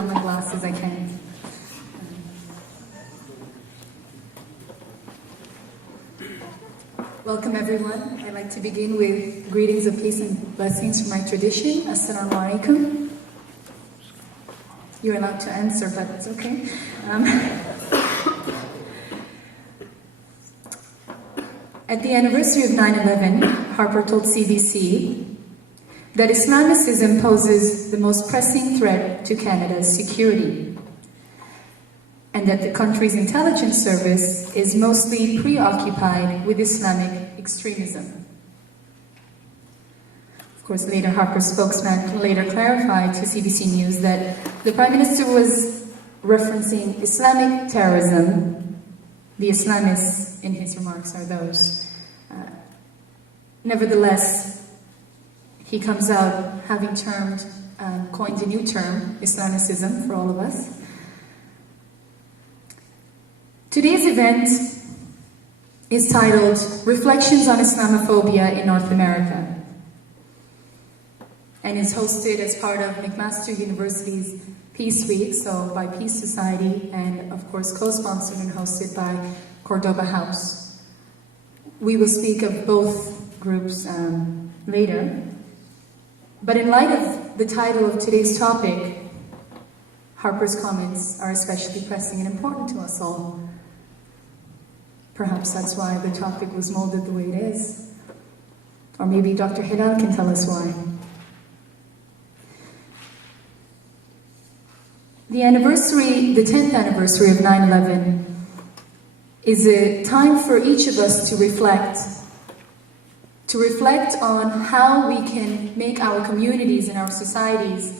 without my glasses, I can't. Welcome everyone. I'd like to begin with greetings of peace and blessings from my tradition. Assalamu alaikum. You're allowed to answer, but it's okay. At the anniversary of 9/11, Harper told CBC that Islamicism poses the most pressing threat to Canada's security, and that the country's intelligence service is mostly preoccupied with Islamic extremism. Of course, later Harper's spokesman later clarified to CBC News that the Prime Minister was referencing Islamic terrorism. The Islamists in his remarks are those. Nevertheless, he comes out having coined a new term, Islamicism, for all of us. Today's event is titled Reflections on Islamophobia in North America, and is hosted as part of McMaster University's Peace Week, so by Peace Society, and of course co-sponsored and hosted by Cordoba House. We will speak of both groups later, but in light of the title of today's topic, Harper's comments are especially pressing and important to us all. Perhaps that's why the topic was molded the way it is. Or maybe Dr. Hilal can tell us why. The 10th anniversary of 9/11 is a time for each of us to reflect on how we can make our communities and our societies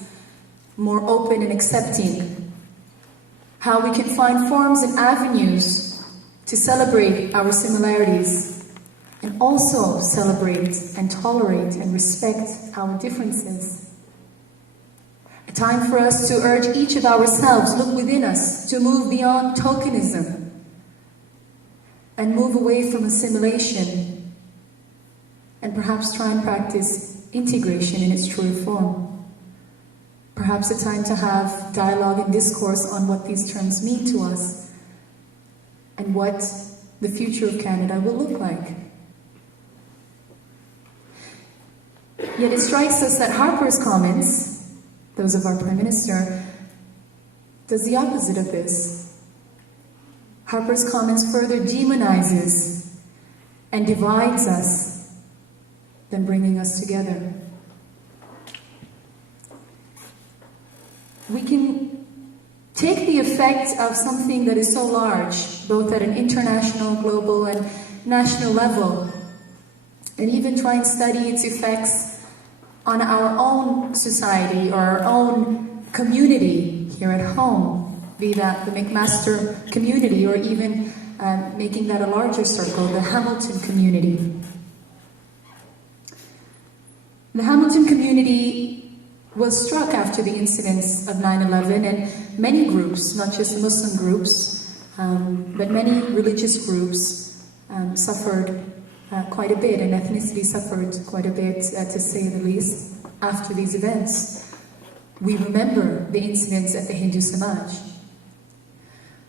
more open and accepting, how we can find forms and avenues to celebrate our similarities and also celebrate and tolerate and respect our differences. A time for us to urge each of ourselves, look within us, to move beyond tokenism and move away from assimilation and perhaps try and practice integration in its truer form. Perhaps a time to have dialogue and discourse on what these terms mean to us and what the future of Canada will look like. Yet it strikes us that Harper's comments, those of our Prime Minister, does the opposite of this. Harper's comments further demonizes and divides us than bringing us together. We can take the effect of something that is so large, both at an international, global, and national level, and even try and study its effects on our own society or our own community here at home, be that the McMaster community or even making that a larger circle, the Hamilton community. The Hamilton community was struck after the incidents of 9/11, and many groups, not just Muslim groups, but many religious groups suffered quite a bit, and ethnicity suffered quite a bit, to say the least, after these events. We remember the incidents at the Hindu Samaj.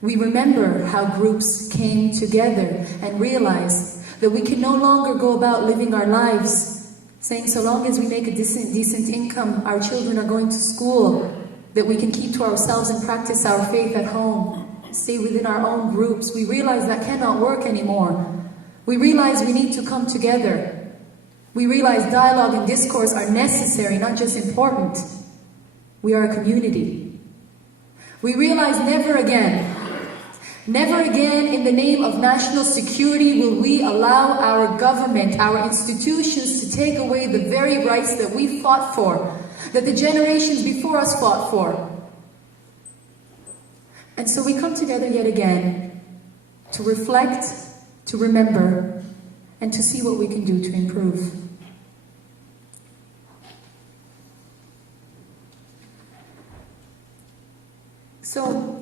We remember how groups came together and realized that we can no longer go about living our lives saying so long as we make a decent income, our children are going to school, that we can keep to ourselves and practice our faith at home, stay within our own groups. We realize that cannot work anymore. We realize we need to come together. We realize dialogue and discourse are necessary, not just important. We are a community. We realize never again in the name of national security will we allow our government, our institutions to take away the very rights that we fought for, that the generations before us fought for. And so we come together yet again to reflect, to remember, and to see what we can do to improve. So,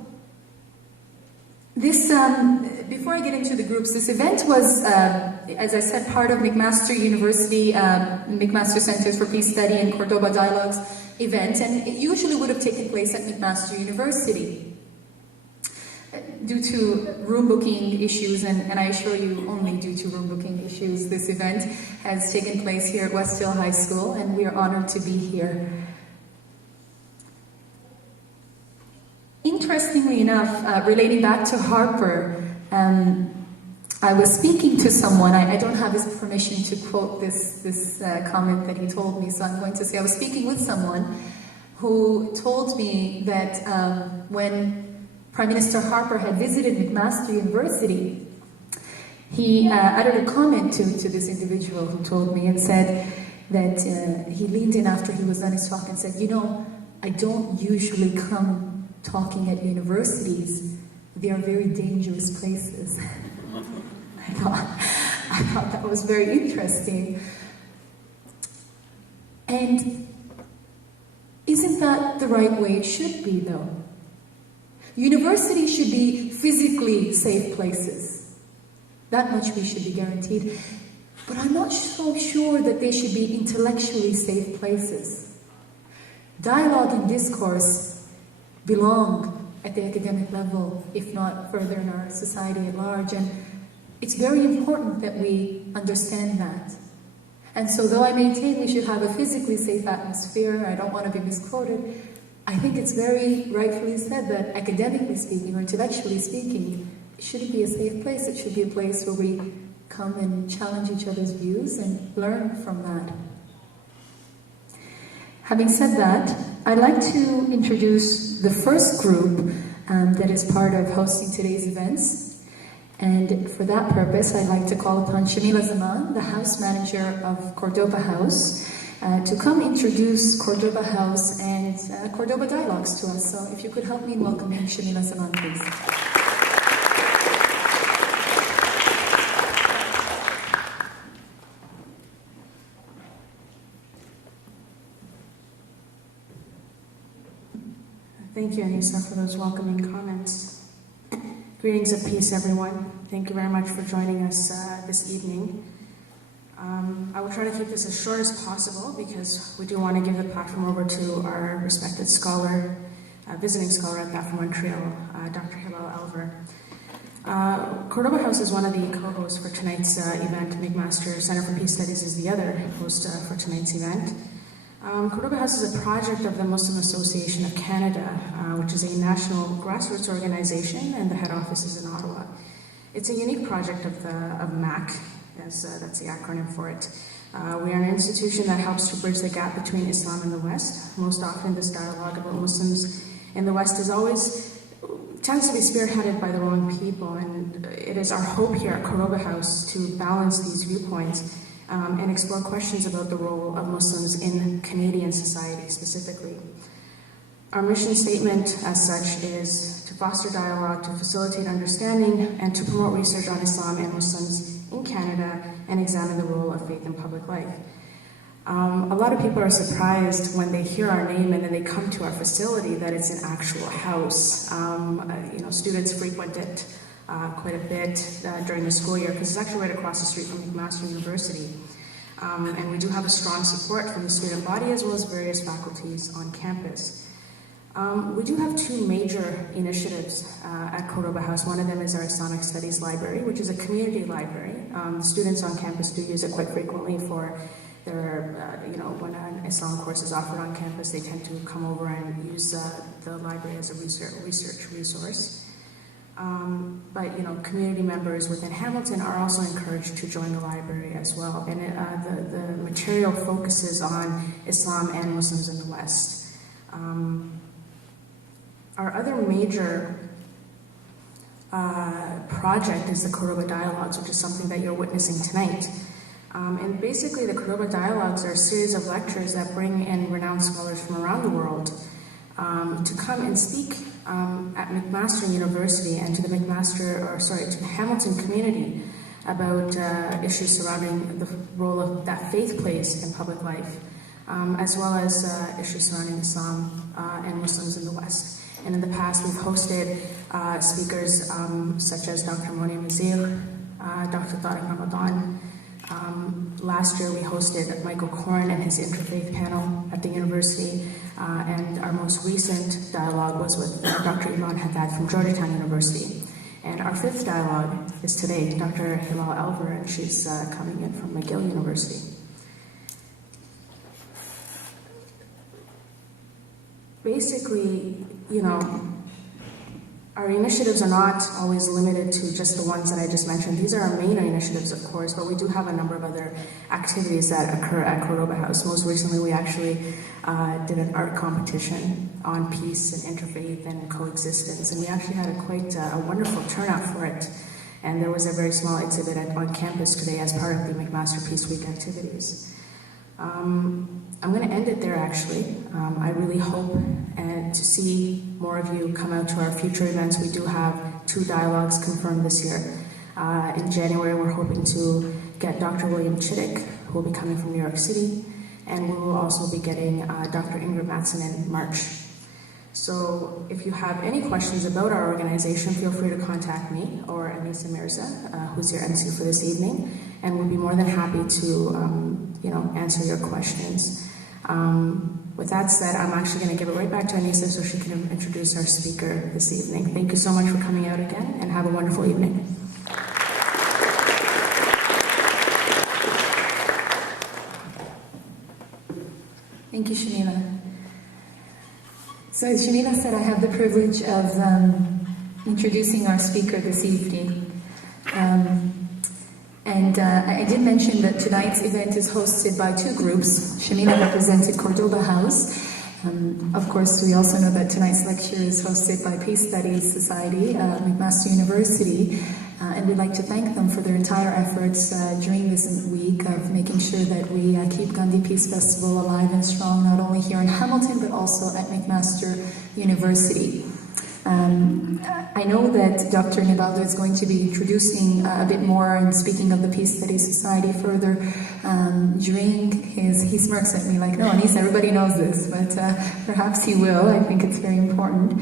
before I get into the groups, this event was, as I said, part of McMaster University, McMaster Centers for Peace Study and Cordoba Dialogues event, and it usually would have taken place at McMaster University. Due to room booking issues, and I assure you only due to room booking issues, this event has taken place here at West Hill High School, and we are honored to be here. Interestingly enough, relating back to Harper, I was speaking to someone. I don't have his permission to quote this comment that he told me, so I'm going to say I was speaking with someone who told me that when Prime Minister Harper had visited McMaster University, he uttered a comment to this individual who told me and said that he leaned in after he was done his talk and said, "You know, I don't usually come talking at universities. They are very dangerous places." I thought that was very interesting. And isn't that the right way it should be, though? Universities should be physically safe places. That much we should be guaranteed. But I'm not so sure that they should be intellectually safe places. Dialogue and discourse belong at the academic level, if not further in our society at large. And it's very important that we understand that. And so though I maintain we should have a physically safe atmosphere, I don't want to be misquoted, I think it's very rightfully said that academically speaking or intellectually speaking, it shouldn't be a safe place. It should be a place where we come and challenge each other's views and learn from that. Having said that, I'd like to introduce the first group that is part of hosting today's events. And for that purpose, I'd like to call upon Shamila Zaman, the house manager of Cordoba House, to come introduce Cordoba House and Cordoba Dialogues to us. So if you could help me in welcoming Shamila Zaman, please. Thank you, Anissa, for those welcoming comments. Greetings of peace, everyone. Thank you very much for joining us this evening. I will try to keep this as short as possible because we do want to give the platform over to our respected scholar, visiting scholar at that from Montreal, Dr. Hilal Elver. Cordoba House is one of the co-hosts for tonight's event. McMaster Center for Peace Studies is the other host for tonight's event. Cordoba House is a project of the Muslim Association of Canada, which is a national grassroots organization, and the head office is in Ottawa. It's a unique project of MAC, as that's the acronym for it. We are an institution that helps to bridge the gap between Islam and the West. Most often, this dialogue about Muslims in the West tends to be spearheaded by the wrong people, and it is our hope here at Cordoba House to balance these viewpoints and explore questions about the role of Muslims in Canadian society specifically. Our mission statement, as such, is to foster dialogue, to facilitate understanding, and to promote research on Islam and Muslims in Canada and examine the role of faith in public life. A lot of people are surprised when they hear our name and then they come to our facility that it's an actual house. Students frequent it quite a bit during the school year because it's actually right across the street from McMaster University. And we do have a strong support from the student body as well as various faculties on campus. We do have two major initiatives at Cordoba House. One of them is our Islamic Studies Library, which is a community library. Students on campus do use it quite frequently for their, when an Islam course is offered on campus, they tend to come over and use the library as a research resource. But community members within Hamilton are also encouraged to join the library as well. And the material focuses on Islam and Muslims in the West. Our other major project is the Cordoba Dialogues, which is something that you're witnessing tonight. And basically, the Cordoba Dialogues are a series of lectures that bring in renowned scholars from around the world to come and speak at McMaster University and to the to the Hamilton community about issues surrounding the role of that faith plays in public life, as well as issues surrounding Islam and Muslims in the West. And in the past, we've hosted speakers such as Dr. Monia Mazir, Dr. Tariq Ramadan. Last year, we hosted Michael Korn and his interfaith panel at the university. And our most recent dialogue was with Dr. Iman Haddad from Georgetown University. And our fifth dialogue is today, Dr. Hilal Elver, and she's coming in from McGill University. Basically, our initiatives are not always limited to just the ones that I just mentioned. These are our main initiatives, of course, but we do have a number of other activities that occur at Cordoba House. Most recently, we actually did an art competition on peace and interfaith and coexistence, and we actually had a wonderful turnout for it. And there was a very small exhibit on campus today as part of the McMaster Peace Week activities. I'm going to end it there, actually. I really hope to see more of you come out to our future events. We do have 2 dialogues confirmed this year. In January, we're hoping to get Dr. William Chittick, who will be coming from New York City, and we will also be getting Dr. Ingrid Matson in March. So if you have any questions about our organization, feel free to contact me or Anissa Mirza, who's your MC for this evening, and we'll be more than happy to answer your questions. With that said, I'm actually going to give it right back to Anissa so she can introduce our speaker this evening. Thank you so much for coming out again, and have a wonderful evening. Thank you, Shamila. So as Shamila said, I have the privilege of introducing our speaker this evening. I did mention that tonight's event is hosted by 2 groups. Shamila represented Cordoba House. Of course, we also know that tonight's lecture is hosted by Peace Studies Society at McMaster University. And we'd like to thank them for their entire efforts during this week of making sure that we keep Gandhi Peace Festival alive and strong, not only here in Hamilton, but also at McMaster University. I know that Dr. Nibaldo is going to be introducing a bit more and speaking of the Peace Studies Society further during he smirks at me like, no, Anissa, everybody knows this, but perhaps he will. I think it's very important.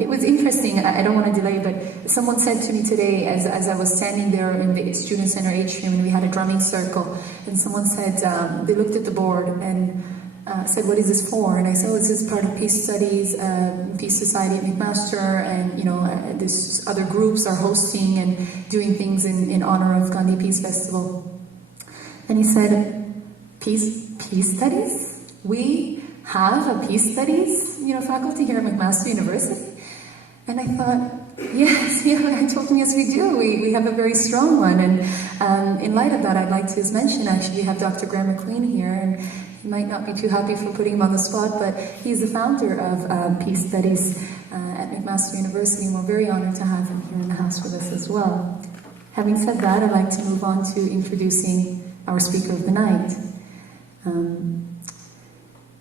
It was interesting, I don't want to delay, but someone said to me today as I was standing there in the Student Center atrium and we had a drumming circle, and someone said, they looked at the board and said, what is this for? And I said, this is part of Peace Studies, Peace Society at McMaster, and this other groups are hosting and doing things in honor of Gandhi Peace Festival. And he said, Peace Studies? We have a Peace Studies, faculty here at McMaster University? And I thought, yes, I told him, yes, we do. We have a very strong one. And in light of that, I'd like to just mention, actually, we have Dr. Graham McLean here, and he might not be too happy for putting him on the spot, but he's the founder of Peace Studies at McMaster University, and we're very honored to have him here in the house with us as well. Having said that, I'd like to move on to introducing our speaker of the night.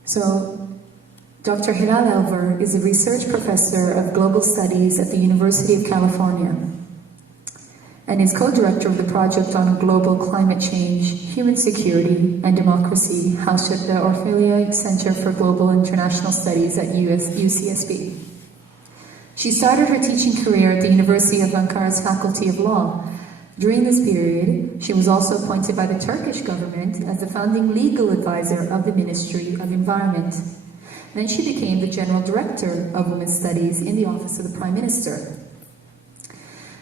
So, Dr. Hilal Elver is a research professor of global studies at the University of California and is co-director of the project on global climate change, human security, and democracy, housed at the Orphelia Center for Global International Studies at UCSB. She started her teaching career at the University of Ankara's Faculty of Law. During this period, she was also appointed by the Turkish government as the founding legal advisor of the Ministry of Environment. Then she became the General Director of Women's Studies in the Office of the Prime Minister.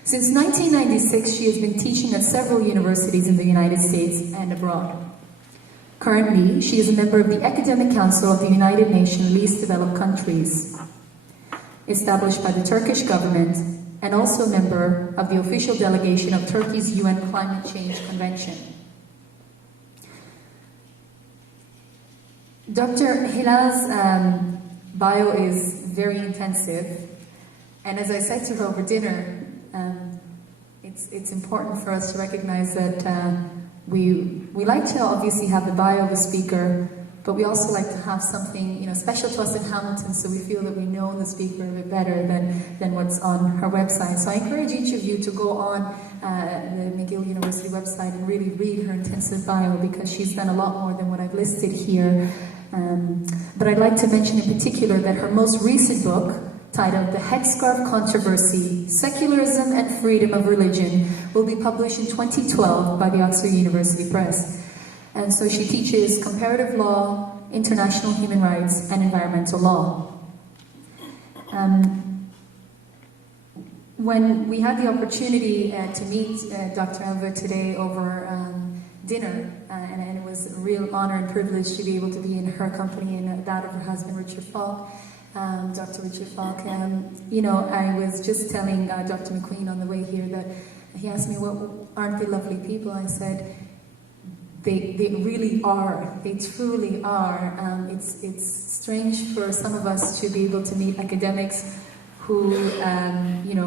Since 1996, she has been teaching at several universities in the United States and abroad. Currently, she is a member of the Academic Council of the United Nations Least Developed Countries, established by the Turkish government, and also a member of the official delegation of Turkey's UN Climate Change Convention. Dr. Hilal's bio is very intensive, and as I said to her over dinner, it's important for us to recognize that we like to obviously have the bio of the speaker, but we also like to have something special to us in Hamilton, so we feel that we know the speaker a bit better than what's on her website. So I encourage each of you to go on the McGill University website and really read her intensive bio, because she's done a lot more than what I've listed here. But I'd like to mention in particular that her most recent book, titled The Headscarf Controversy, Secularism and Freedom of Religion, will be published in 2012 by the Oxford University Press. And so she teaches comparative law, international human rights and environmental law. When we had the opportunity to meet Dr. Elver today over dinner, and it was a real honor and privilege to be able to be in her company and that of her husband, Richard Falk, Dr. Richard Falk. I was just telling Dr. McQueen on the way here that he asked me, well, aren't they lovely people? I said, they really are. They truly are. It's strange for some of us to be able to meet academics who,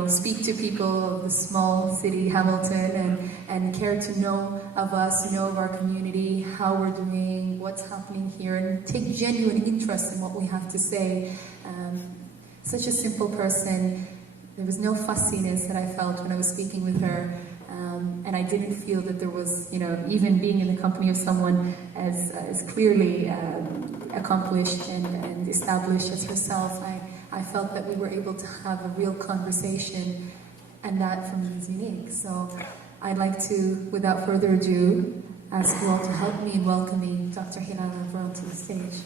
speak to people of the small city, Hamilton, and care to know of us, know of our community, how we're doing, what's happening here, and take genuine interest in what we have to say. Such a simple person. There was no fussiness that I felt when I was speaking with her. And I didn't feel that there was, even being in the company of someone as clearly accomplished and established as herself, I felt that we were able to have a real conversation, and that for me is unique. So I'd like to, without further ado, ask you all to help me in welcoming Dr. Hilal Elver to the stage.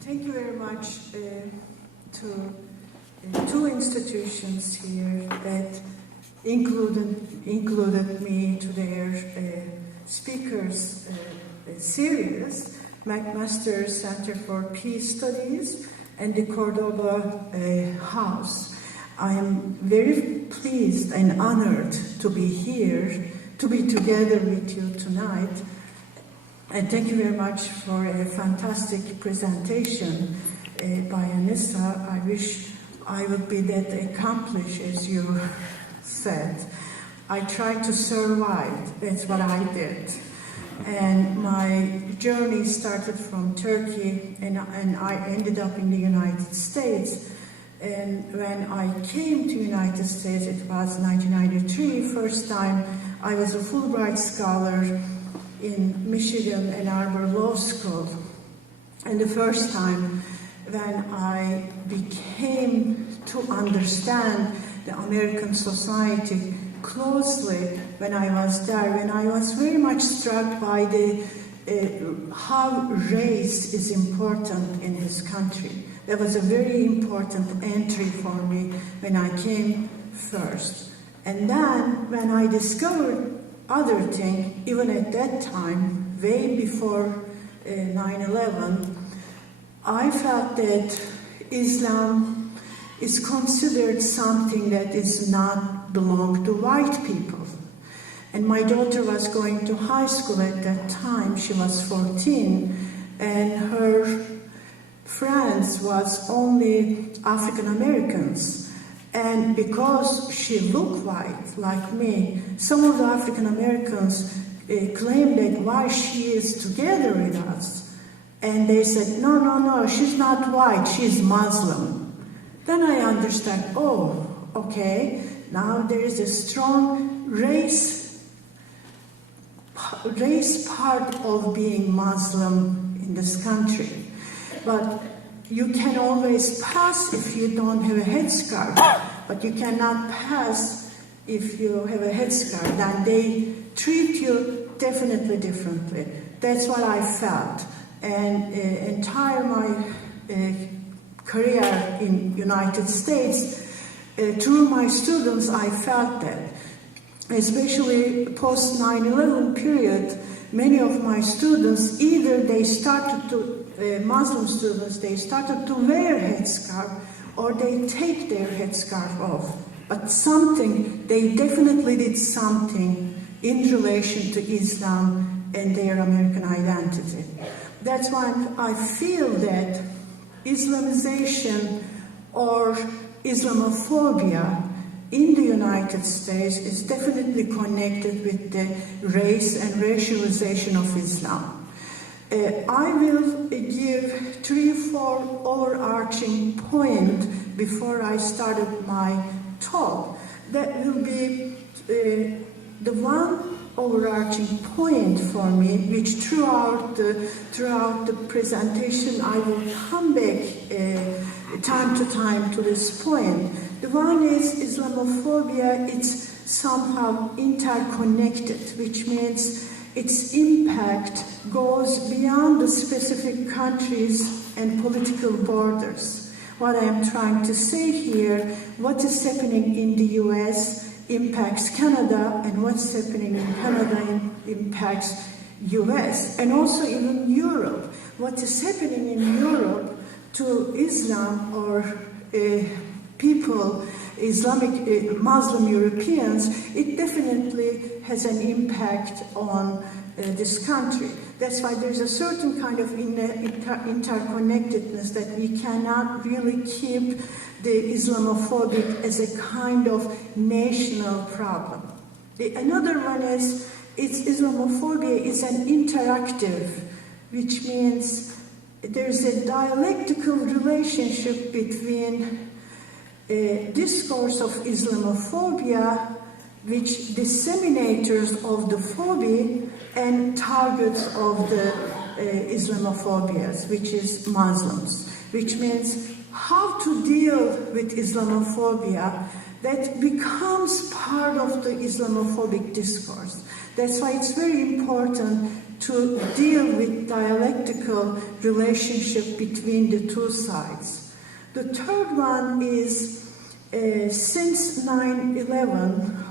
Thank you very much to two institutions here that included me to their speakers series, McMaster Center for Peace Studies and the Cordoba House. I am very pleased and honored to be here, to be together with you tonight. And thank you very much for a fantastic presentation by Anissa. I wish I would be that accomplished as you said. I tried to survive, that's what I did. And my journey started from Turkey, and I ended up in the United States. And when I came to the United States, it was 1993, first time I was a Fulbright scholar in Michigan Ann Arbor Law School. And the first time when I became to understand the American society closely, when I was there, when I was very much struck by how race is important in this country. That was a very important entry for me when I came first. And then when I discovered other thing, even at that time, way before 9/11, I felt that Islam is considered something that is not belong to white people. And my daughter was going to high school at that time. She was 14, and her friends was only African Americans. And because she looked white, like me, some of the African Americans claimed that why she is together with us. And they said, no, she's not white, she's Muslim. Then I understand, oh, okay, now there is a strong race part of being Muslim in this country. But you can always pass if you don't have a headscarf, but you cannot pass if you have a headscarf. Then they treat you definitely differently. That's what I felt. And entire my career in United States, through my students, I felt that. Especially post 9/11 period, many of my students, either they started to Muslim students, they started to wear headscarf or they take their headscarf off. But they definitely did something in relation to Islam and their American identity. That's why I feel that Islamization or Islamophobia in the United States is definitely connected with the race and racialization of Islam. I will give 3-4 overarching points before I started my talk. That will be the one overarching point for me, which throughout the presentation I will come back time to time to this point. The one is Islamophobia. It's somehow interconnected, which means its impact goes beyond the specific countries and political borders. What I am trying to say here, what is happening in the US impacts Canada, and what's happening in Canada impacts US, and also even Europe. What is happening in Europe to Islam or people, Islamic Muslim Europeans, it definitely has an impact on this country. That's why there's a certain kind of interconnectedness that we cannot really keep the Islamophobic as a kind of national problem. Another one is Islamophobia is an interactive, which means there's a dialectical relationship between discourse of Islamophobia, which disseminators of the phobia and targets of the Islamophobias, which is Muslims, which means how to deal with Islamophobia that becomes part of the Islamophobic discourse. That's why it's very important to deal with dialectical relationship between the two sides. The third one is since 9/11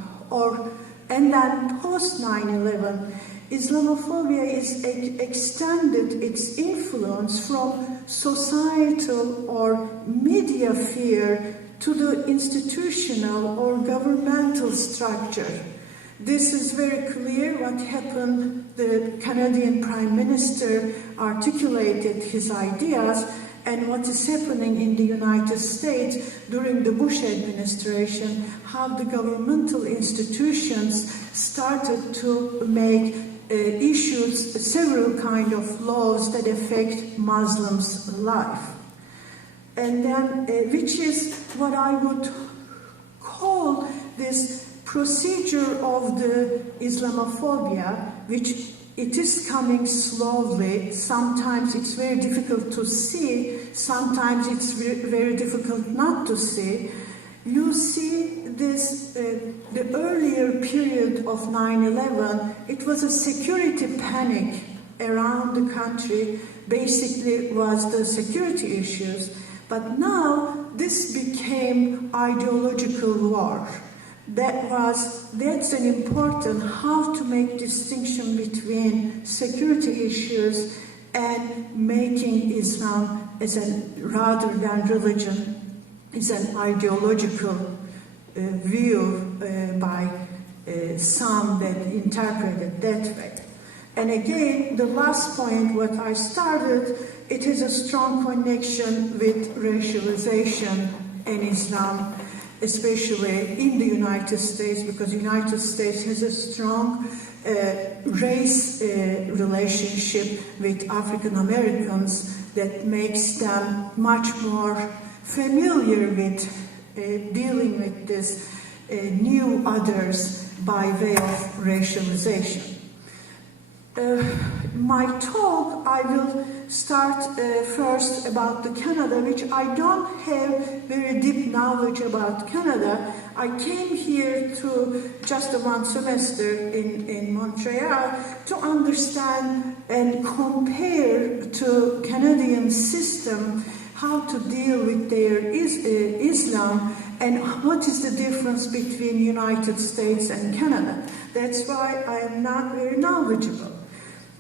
and then post 9/11, Islamophobia is extended its influence from societal or media fear to the institutional or governmental structure. This is very clear what happened. The Canadian Prime Minister articulated his ideas, and what is happening in the United States during the Bush administration, how the governmental institutions started to make several kind of laws that affect Muslims' life. And then, which is what I would call this procedure of the Islamophobia, which it is coming slowly. Sometimes it's very difficult to see. Sometimes it's very difficult not to see. You see this, the earlier period of 9/11, it was a security panic around the country. Basically, it was the security issues. But now this became ideological war. That's an important how to make distinction between security issues and making Islam as rather than religion is an ideological view by some that interpret it that way. And again, the last point, what I started, it is a strong connection with racialization and Islam, especially in the United States, because the United States has a strong race relationship with African Americans that makes them much more familiar with dealing with this new others by way of racialization. My talk, I will start first about the Canada, which I don't have very deep knowledge about Canada. I came here to just one semester in Montreal to understand and compare to Canadian system how to deal with their Islam and what is the difference between United States and Canada. That's why I am not very knowledgeable.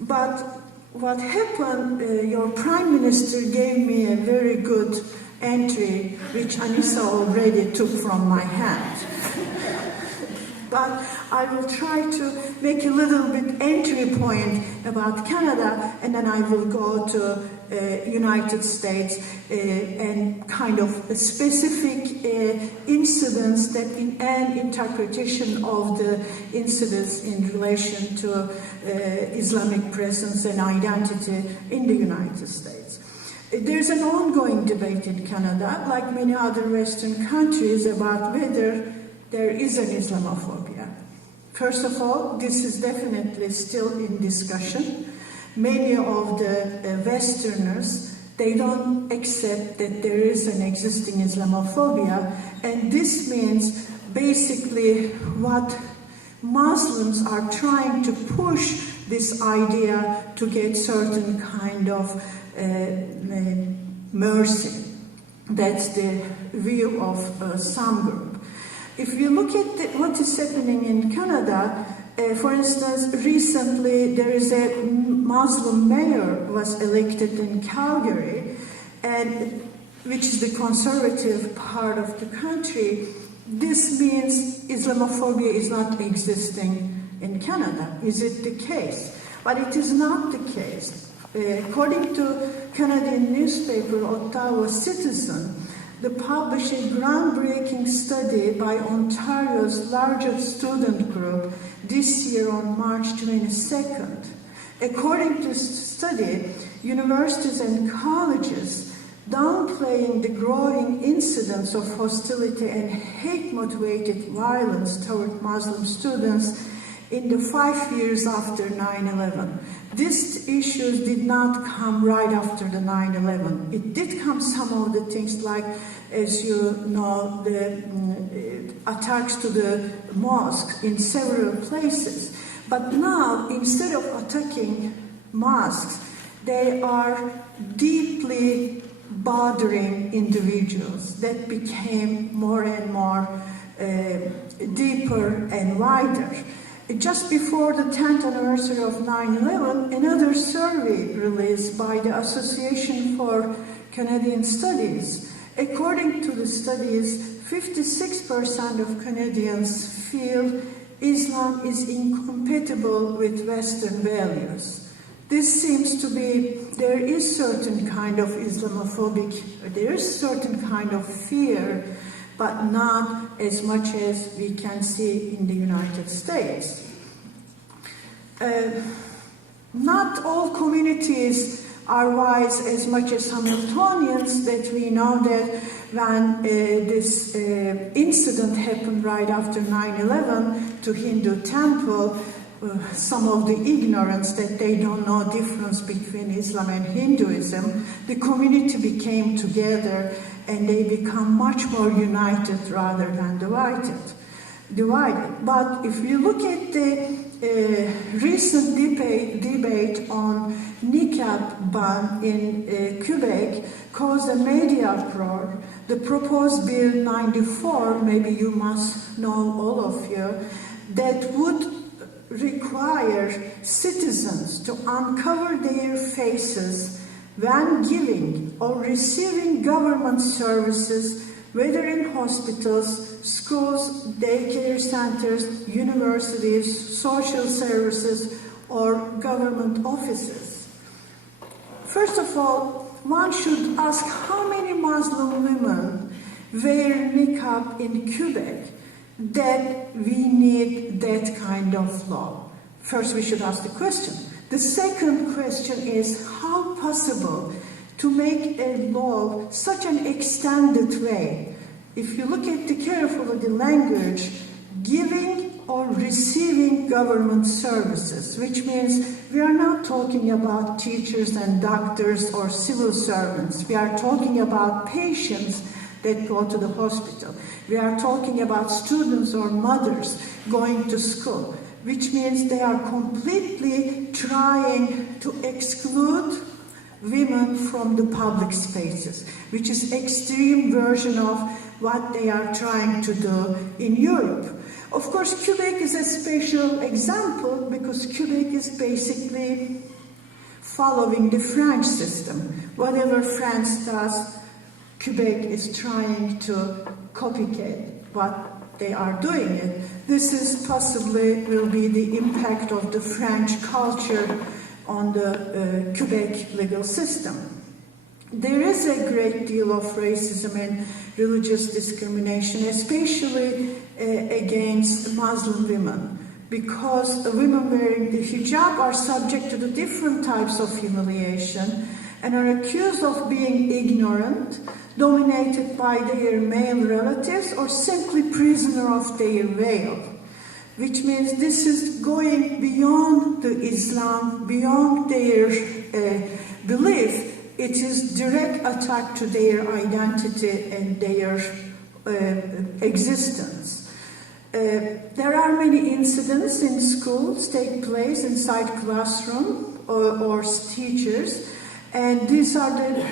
But what happened, your Prime Minister gave me a very good entry, which Anissa already took from my hand. But I will try to make a little bit entry point about Canada, and then I will go to United States and kind of specific incidents that and interpretation of the incidents in relation to Islamic presence and identity in the United States. There's an ongoing debate in Canada, like many other Western countries, about whether there is an Islamophobia. First of all, this is definitely still in discussion. Many of the Westerners, they don't accept that there is an existing Islamophobia, and this means basically what Muslims are trying to push this idea to get certain kind of mercy. That's the view of some group. If you look at what is happening in Canada, for instance, recently there is a Muslim mayor was elected in Calgary, and which is the conservative part of the country. This means Islamophobia is not existing in Canada. Is it the case? But it is not the case. According to Canadian newspaper Ottawa Citizen, they published a groundbreaking study by Ontario's largest student group this year on March 22nd. According to the study, universities and colleges downplaying the growing incidence of hostility and hate-motivated violence toward Muslim students in the 5 years after 9/11. These issues did not come right after the 9/11. It did come some of the things like, as you know, the attacks to the mosques in several places. But now, instead of attacking mosques, they are deeply bothering individuals. That became more and more deeper and wider. Just before the 10th anniversary of 9/11, another survey released by the Association for Canadian Studies. According to the studies, 56% of Canadians feel Islam is incompatible with Western values. This seems to be, there is certain kind of Islamophobic, there is certain kind of fear, but not as much as we can see in the United States. Not all communities are wise as much as Hamiltonians, that we know that when this incident happened right after 9/11 to Hindu temple, some of the ignorance that they don't know difference between Islam and Hinduism, the community became together and they become much more united rather than divided. But if you look at the recent debate on niqab ban in Quebec caused a media uproar. The proposed Bill 94, maybe you must know all of you, that would require citizens to uncover their faces when giving or receiving government services, whether in hospitals, schools, daycare centers, universities, social services, or government offices. First of all, one should ask how many Muslim women wear niqab in Quebec that we need that kind of law. First, we should ask the question. The second question is how possible to make a law such an extended way. If you look at carefully the language, giving or receiving government services, which means we are not talking about teachers and doctors or civil servants. We are talking about patients that go to the hospital. We are talking about students or mothers going to school, which means they are completely trying to exclude women from the public spaces, which is extreme version of what they are trying to do in Europe. Of course, Quebec is a special example because Quebec is basically following the French system. Whatever France does, Quebec is trying to copycat what they are doing it. This is possibly will be the impact of the French culture on the Quebec legal system. There is a great deal of racism and religious discrimination, especially against Muslim women, because the women wearing the hijab are subject to the different types of humiliation and are accused of being ignorant, dominated by their male relatives, or simply prisoner of their veil. which means this is going beyond the Islam, beyond their belief. It is direct attack to their identity and their existence. There are many incidents in schools take place inside classroom or teachers, and these are the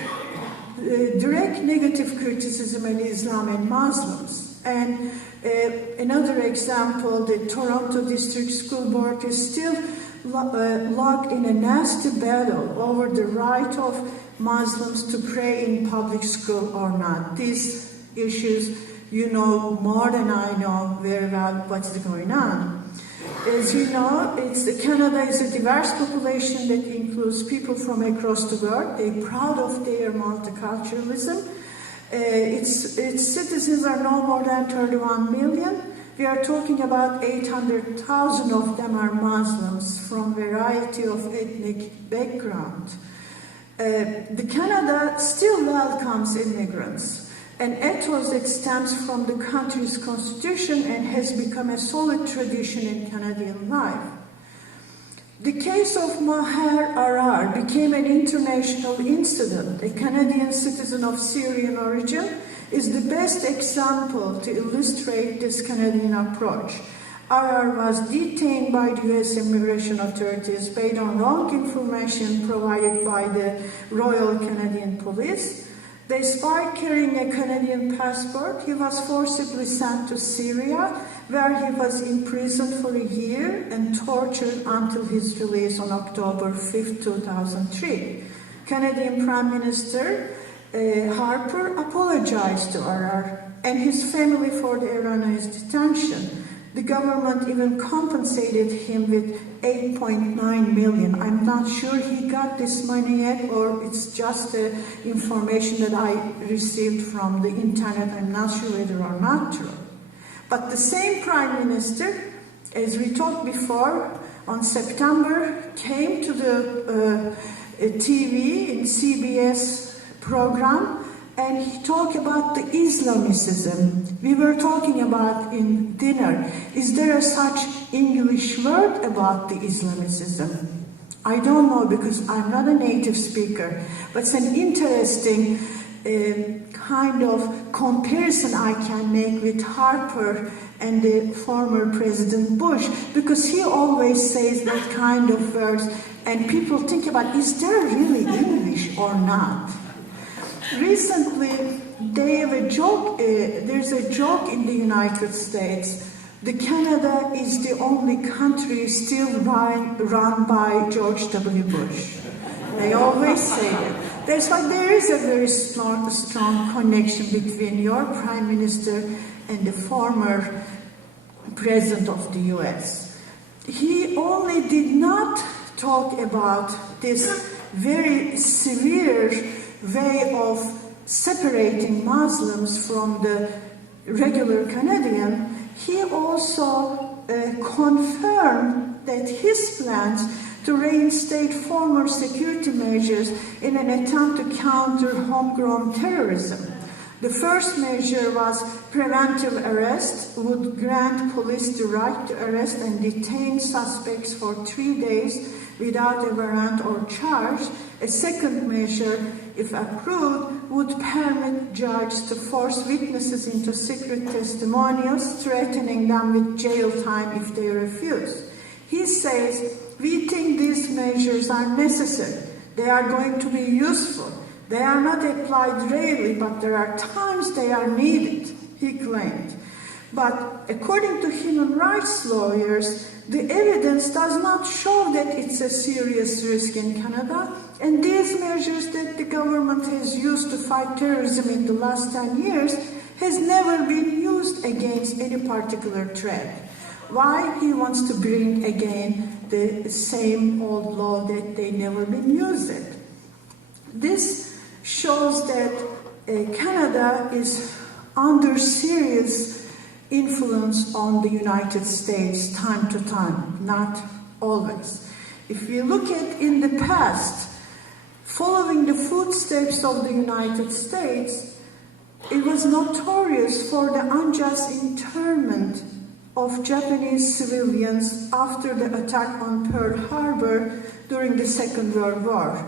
direct negative criticism of Islam and Muslims. And another example, the Toronto District School Board is still locked in a nasty battle over the right of Muslims to pray in public school or not. These issues, you know more than I know very well what's going on. As you know, Canada is a diverse population that includes people from across the world. They're proud of their multiculturalism. Its citizens are no more than 31 million. We are talking about 800,000 of them are Muslims from a variety of ethnic background. The Canada still welcomes immigrants, an ethos that stems from the country's constitution and has become a solid tradition in Canadian life. The case of Maher Arar became an international incident. A Canadian citizen of Syrian origin is the best example to illustrate this Canadian approach. Arar was detained by the U.S. immigration authorities based on wrong information provided by the Royal Canadian Police. Despite carrying a Canadian passport, he was forcibly sent to Syria, where he was imprisoned for a year and tortured until his release on October 5, 2003. Canadian Prime Minister Harper apologized to Arar and his family for the erroneous detention. The government even compensated him with $8.9 million. I'm not sure he got this money yet, or it's just information that I received from the internet. I'm not sure whether or not true. But the same Prime Minister, as we talked before, on September came to the TV in CBS program, and he talked about the Islamicism. We were talking about in dinner, is there a such English word about the Islamicism? I don't know because I'm not a native speaker, but it's an interesting kind of comparison I can make with Harper and the former President Bush, because he always says that kind of words, and people think about, is there really English or not? Recently, they have a joke. There's a joke in the United States. Canada is the only country still run by George W. Bush. They always say that. That's why there is a very strong connection between your Prime Minister and the former President of the U.S. He only did not talk about this very severe way of separating Muslims from the regular Canadian. He also confirmed that his plans to reinstate former security measures in an attempt to counter homegrown terrorism. The first measure was preventive arrest, would grant police the right to arrest and detain suspects for 3 days without a warrant or charge. A second measure, if approved, would permit judges to force witnesses into secret testimonials, threatening them with jail time if they refuse. He says, we think these measures are necessary. They are going to be useful. They are not applied rarely, but there are times they are needed, he claimed. But according to human rights lawyers, the evidence does not show that it's a serious risk in Canada, and these measures that the government has used to fight terrorism in the last 10 years has never been used against any particular threat. Why he wants to bring again the same old law that they never been used it? This shows that Canada is under serious influence on the United States time to time, not always. If we look at in the past, following the footsteps of the United States, it was notorious for the unjust internment of Japanese civilians after the attack on Pearl Harbor during the Second World War.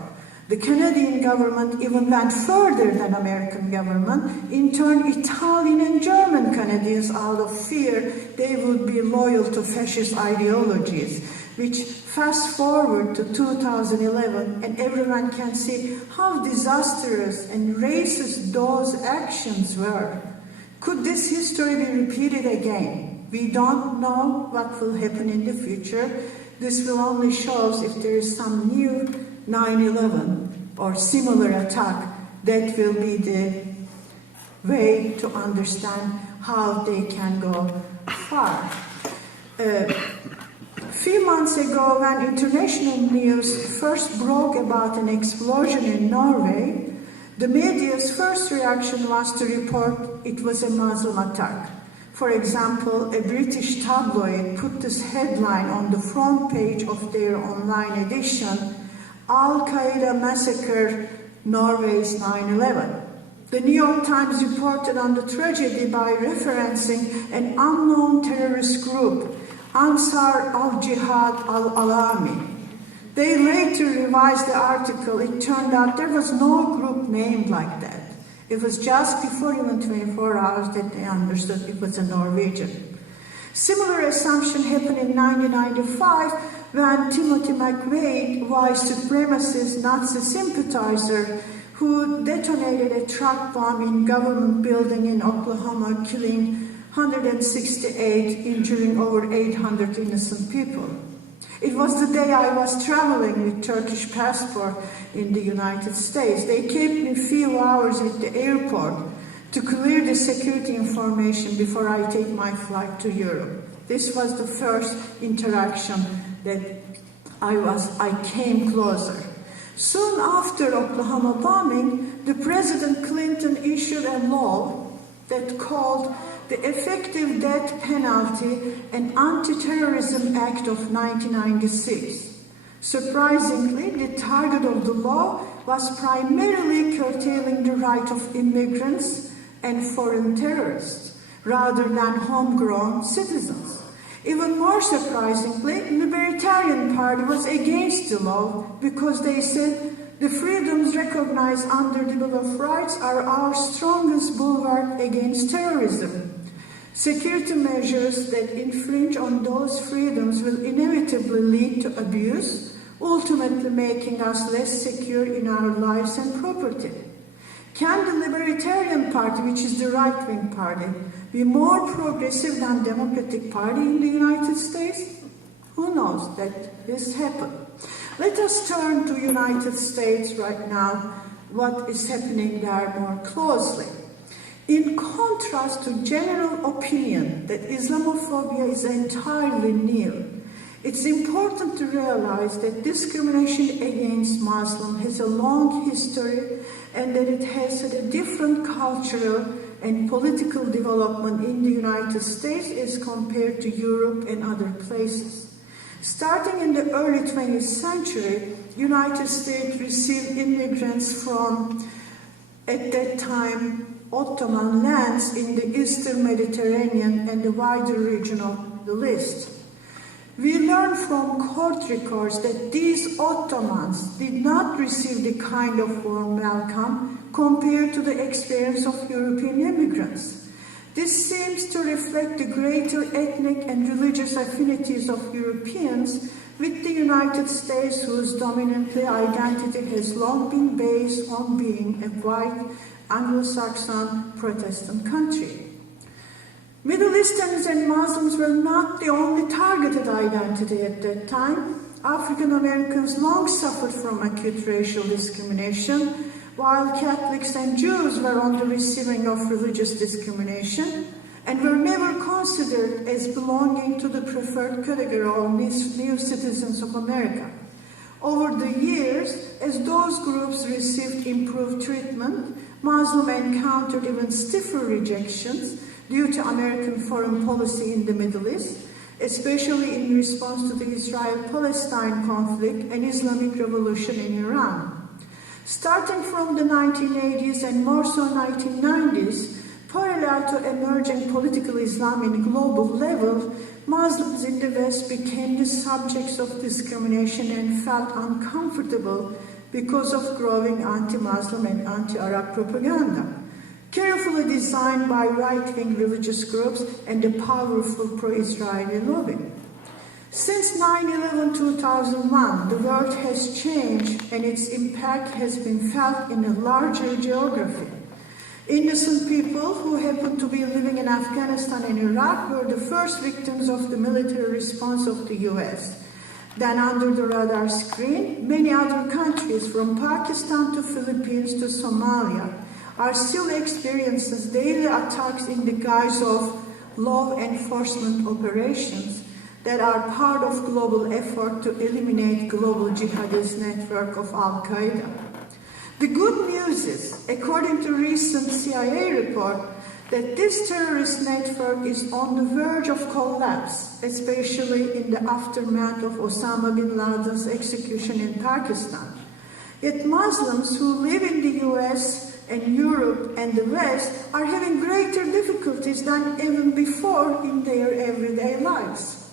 The Canadian government even went further than American government, interned Italian and German Canadians out of fear they would be loyal to fascist ideologies, which fast forward to 2011 and everyone can see how disastrous and racist those actions were. Could this history be repeated again? We don't know what will happen in the future. This will only show us if there is some new 9/11 or similar attack. That will be the way to understand how they can go far. Few months ago, when international news first broke about an explosion in Norway, the media's first reaction was to report it was a Muslim attack. For example, a British tabloid put this headline on the front page of their online edition: Al-Qaeda massacre Norway's 9/11. The New York Times reported on the tragedy by referencing an unknown terrorist group, Ansar al-Jihad al-Alami. They later revised the article. It turned out there was no group named like that. It was just before even 24 hours that they understood it was a Norwegian. Similar assumption happened in 1995 when Timothy McVeigh, white supremacist Nazi sympathizer, who detonated a truck bomb in government building in Oklahoma, killing 168, injuring over 800 innocent people. It was the day I was traveling with Turkish passport in the United States. They kept me a few hours at the airport to clear the security information before I take my flight to Europe. This was the first interaction that I came closer. Soon after Oklahoma bombing, the President Clinton issued a law that called the Effective Death Penalty and Anti-Terrorism Act of 1996. Surprisingly, the target of the law was primarily curtailing the right of immigrants and foreign terrorists, rather than homegrown citizens. Even more surprisingly, the Libertarian Party was against the law because they said the freedoms recognized under the Bill of Rights are our strongest bulwark against terrorism. Security measures that infringe on those freedoms will inevitably lead to abuse, ultimately making us less secure in our lives and property. Can the Libertarian Party, which is the right-wing party, be more progressive than the Democratic Party in the United States? Who knows that this happened? Let us turn to the United States right now, what is happening there more closely. In contrast to general opinion that Islamophobia is entirely new, it's important to realize that discrimination against Muslims has a long history and that it has had a different cultural and political development in the United States as compared to Europe and other places. Starting in the early 20th century, United States received immigrants from, at that time, Ottoman lands in the Eastern Mediterranean and the wider region of the list. We learn from court records that these Ottomans did not receive the kind of warm welcome compared to the experience of European immigrants. This seems to reflect the greater ethnic and religious affinities of Europeans with the United States, whose dominantly identity has long been based on being a white Anglo-Saxon Protestant country. Middle Easterns and Muslims were not the only targeted identity at that time. African Americans long suffered from acute racial discrimination, while Catholics and Jews were on the receiving of religious discrimination and were never considered as belonging to the preferred category of new citizens of America. Over the years, as those groups received improved treatment, Muslims encountered even stiffer rejections due to American foreign policy in the Middle East, especially in response to the Israel-Palestine conflict and Islamic revolution in Iran. Starting from the 1980s and more so 1990s, Parallel to emerging political Islam in global level, Muslims in the West became the subjects of discrimination and felt uncomfortable because of growing anti-Muslim and anti-Arab propaganda, carefully designed by right-wing religious groups and the powerful pro-Israeli lobby. Since 9/11/2001, the world has changed and its impact has been felt in a larger geography. Innocent people who happened to be living in Afghanistan and Iraq were the first victims of the military response of the US. Then under the radar screen, many other countries from Pakistan to Philippines to Somalia are still experiencing daily attacks in the guise of law enforcement operations that are part of global effort to eliminate global jihadist network of Al-Qaeda. The good news is, according to recent CIA report, that this terrorist network is on the verge of collapse, especially in the aftermath of Osama bin Laden's execution in Pakistan. Yet Muslims who live in the US and Europe and the West are having greater difficulties than even before in their everyday lives.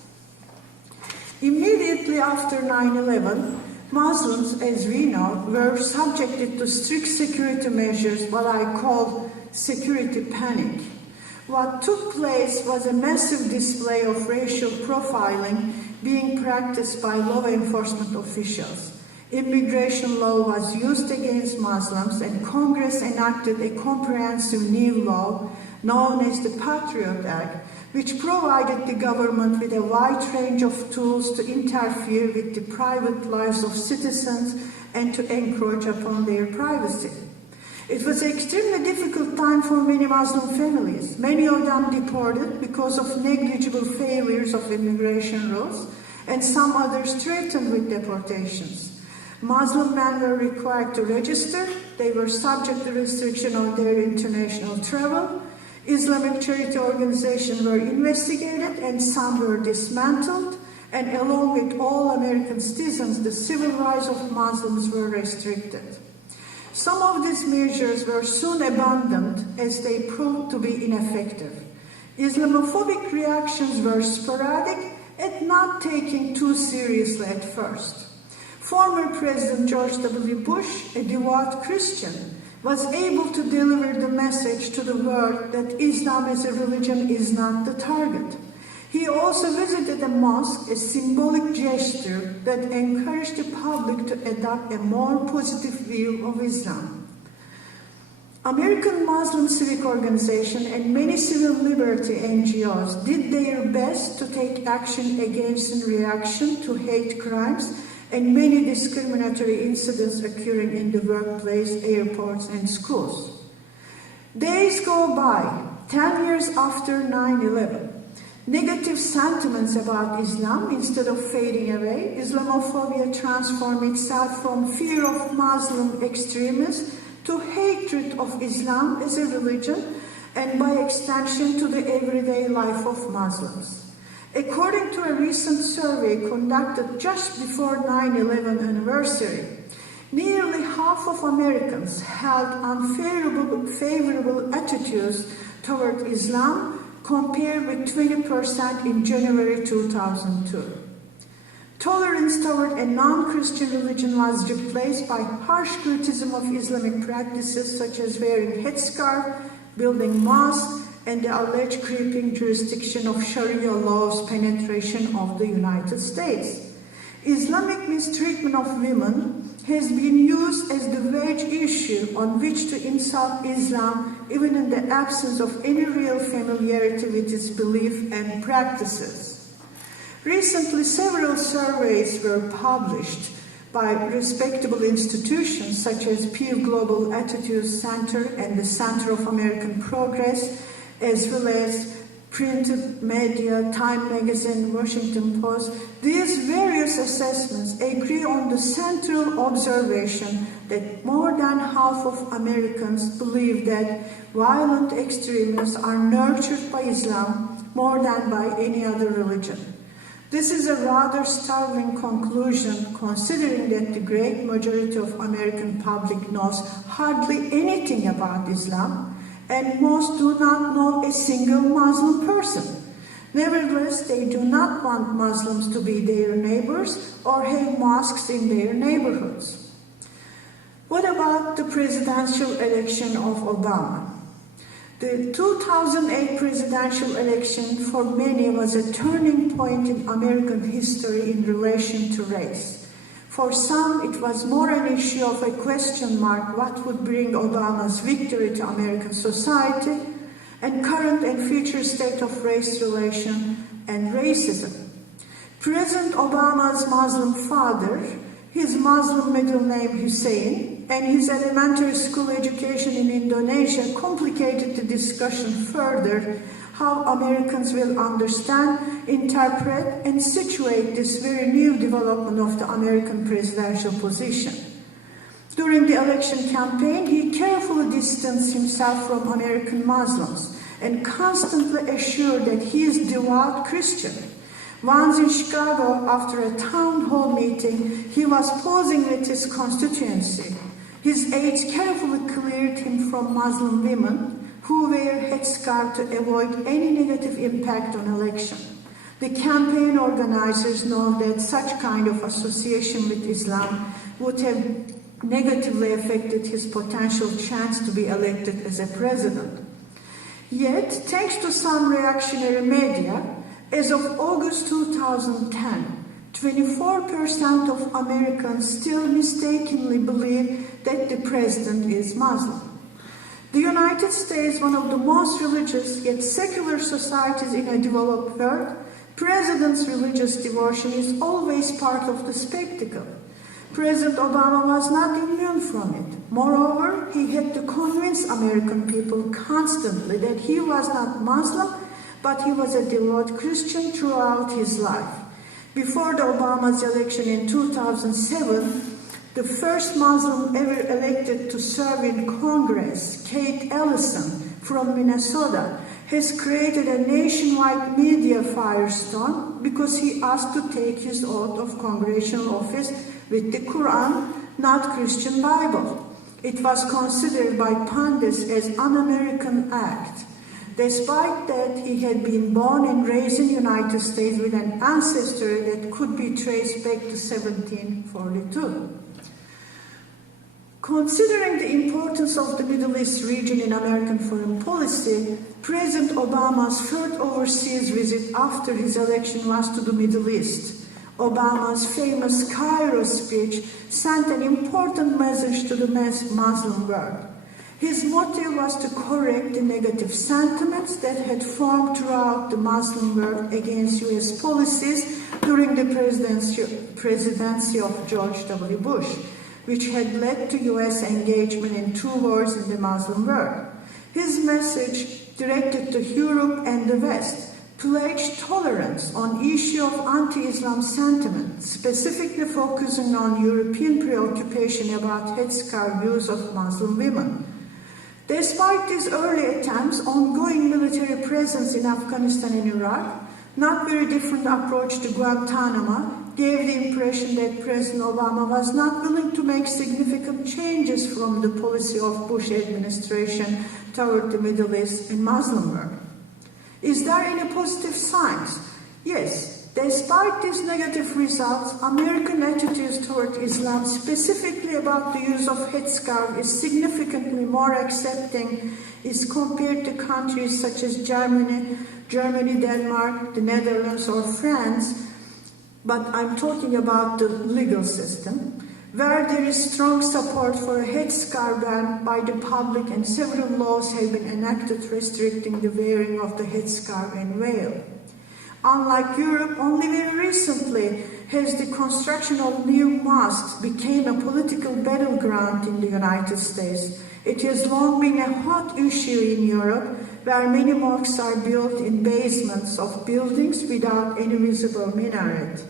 Immediately after 9/11, Muslims, as we know, were subjected to strict security measures, what I call security panic. What took place was a massive display of racial profiling being practiced by law enforcement officials. Immigration law was used against Muslims, and Congress enacted a comprehensive new law known as the Patriot Act, which provided the government with a wide range of tools to interfere with the private lives of citizens and to encroach upon their privacy. It was an extremely difficult time for many Muslim families, many of them deported because of negligible failures of immigration rules, and some others threatened with deportations. Muslim men were required to register, they were subject to restriction on their international travel, Islamic charity organizations were investigated and some were dismantled, and along with all American citizens, the civil rights of Muslims were restricted. Some of these measures were soon abandoned as they proved to be ineffective. Islamophobic reactions were sporadic and not taken too seriously at first. Former President George W. Bush, a devout Christian, was able to deliver the message to the world that Islam as a religion is not the target. He also visited a mosque, a symbolic gesture that encouraged the public to adopt a more positive view of Islam. American Muslim civic organizations and many civil liberty NGOs did their best to take action against in reaction to hate crimes and many discriminatory incidents occurring in the workplace, airports, and schools. Days go by, 10 years after 9/11. Negative sentiments about Islam, instead of fading away, Islamophobia transformed itself from fear of Muslim extremists to hatred of Islam as a religion, and by extension to the everyday life of Muslims. According to a recent survey conducted just before 9/11 anniversary, nearly half of Americans held unfavorable attitudes toward Islam, compared with 20% in January 2002. Tolerance toward a non-Christian religion was replaced by harsh criticism of Islamic practices such as wearing headscarf, building mosques, and the alleged creeping jurisdiction of Sharia law's penetration of the United States. Islamic mistreatment of women has been used as the wedge issue on which to insult Islam, even in the absence of any real familiarity with its belief and practices. Recently, several surveys were published by respectable institutions such as Pew Global Attitudes Center and the Center of American Progress, as well as printed media, Time Magazine, Washington Post. These various assessments agree on the central observation that more than half of Americans believe that violent extremists are nurtured by Islam more than by any other religion. This is a rather startling conclusion, considering that the great majority of American public knows hardly anything about Islam, and most do not know a single Muslim person. Nevertheless, they do not want Muslims to be their neighbors or have mosques in their neighborhoods. What about the presidential election of Obama? The 2008 presidential election for many was a turning point in American history in relation to race. For some, it was more an issue of a question mark what would bring Obama's victory to American society and current and future state of race relation and racism. President Obama's Muslim father, his Muslim middle name Hussein, and his elementary school education in Indonesia complicated the discussion further how Americans will understand, interpret, and situate this very new development of the American presidential position. During the election campaign, he carefully distanced himself from American Muslims and constantly assured that he is devout Christian. Once in Chicago, after a town hall meeting, he was posing with his constituency. His aides carefully cleared him from Muslim women who wear headscarf to avoid any negative impact on election. The campaign organizers know that such kind of association with Islam would have negatively affected his potential chance to be elected as a president. Yet, thanks to some reactionary media, as of August 2010, 24% of Americans still mistakenly believe that the president is Muslim. The United States, one of the most religious yet secular societies in a developed world, president's religious devotion is always part of the spectacle. President Obama was not immune from it. Moreover, he had to convince American people constantly that he was not Muslim, but he was a devout Christian throughout his life. Before the Obama's election in 2007, the first Muslim ever elected to serve in Congress, Kate Ellison from Minnesota, has created a nationwide media firestorm because he asked to take his oath of congressional office with the Quran, not Christian Bible. It was considered by pundits as an un-American act. Despite that, he had been born and raised in the United States with an ancestry that could be traced back to 1742. Considering the importance of the Middle East region in American foreign policy, President Obama's third overseas visit after his election was to the Middle East. Obama's famous Cairo speech sent an important message to the Muslim world. His motive was to correct the negative sentiments that had formed throughout the Muslim world against U.S. policies during the presidency of George W. Bush, which had led to U.S. engagement in 2 wars in the Muslim world. His message, directed to Europe and the West, pledged tolerance on issue of anti-Islam sentiment, specifically focusing on European preoccupation about headscarf use of Muslim women. Despite these early attempts, ongoing military presence in Afghanistan and Iraq, not very different approach to Guantanamo, gave the impression that President Obama was not willing to make significant changes from the policy of Bush administration toward the Middle East and Muslim world. Is there any positive signs? Yes. Despite these negative results, American attitudes toward Islam, specifically about the use of headscarf, is significantly more accepting as compared to countries such as Germany, Denmark, the Netherlands, or France. But I'm talking about the legal system, where there is strong support for a headscarf ban by the public, and several laws have been enacted restricting the wearing of the headscarf and veil. Unlike Europe, only very recently has the construction of new mosques become a political battleground in the United States. It has long been a hot issue in Europe, where many mosques are built in basements of buildings without any visible minaret.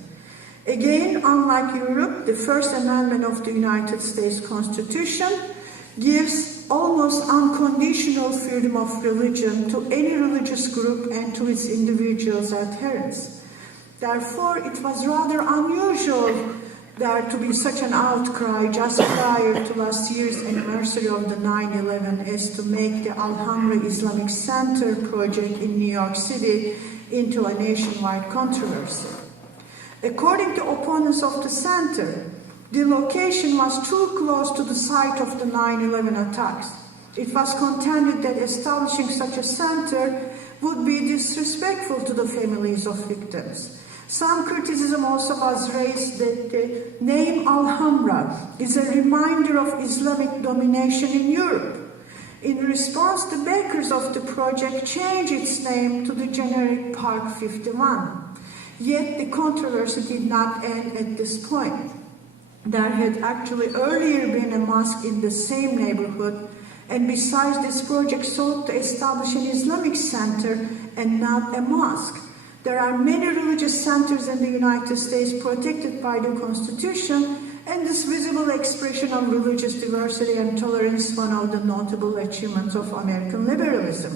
Again, unlike Europe, the First Amendment of the United States Constitution gives almost unconditional freedom of religion to any religious group and to its individuals' adherents. Therefore, it was rather unusual there to be such an outcry just prior to last year's anniversary of the 9/11 as to make the Alhambra Islamic Center project in New York City into a nationwide controversy. According to opponents of the center, the location was too close to the site of the 9/11 attacks. It was contended that establishing such a center would be disrespectful to the families of victims. Some criticism also was raised that the name Alhambra is a reminder of Islamic domination in Europe. In response, the backers of the project changed its name to the generic Park 51. Yet the controversy did not end at this point. There had actually earlier been a mosque in the same neighborhood, and besides, this project sought to establish an Islamic center and not a mosque. There are many religious centers in the United States protected by the Constitution, and this visible expression of religious diversity and tolerance, one of the notable achievements of American liberalism.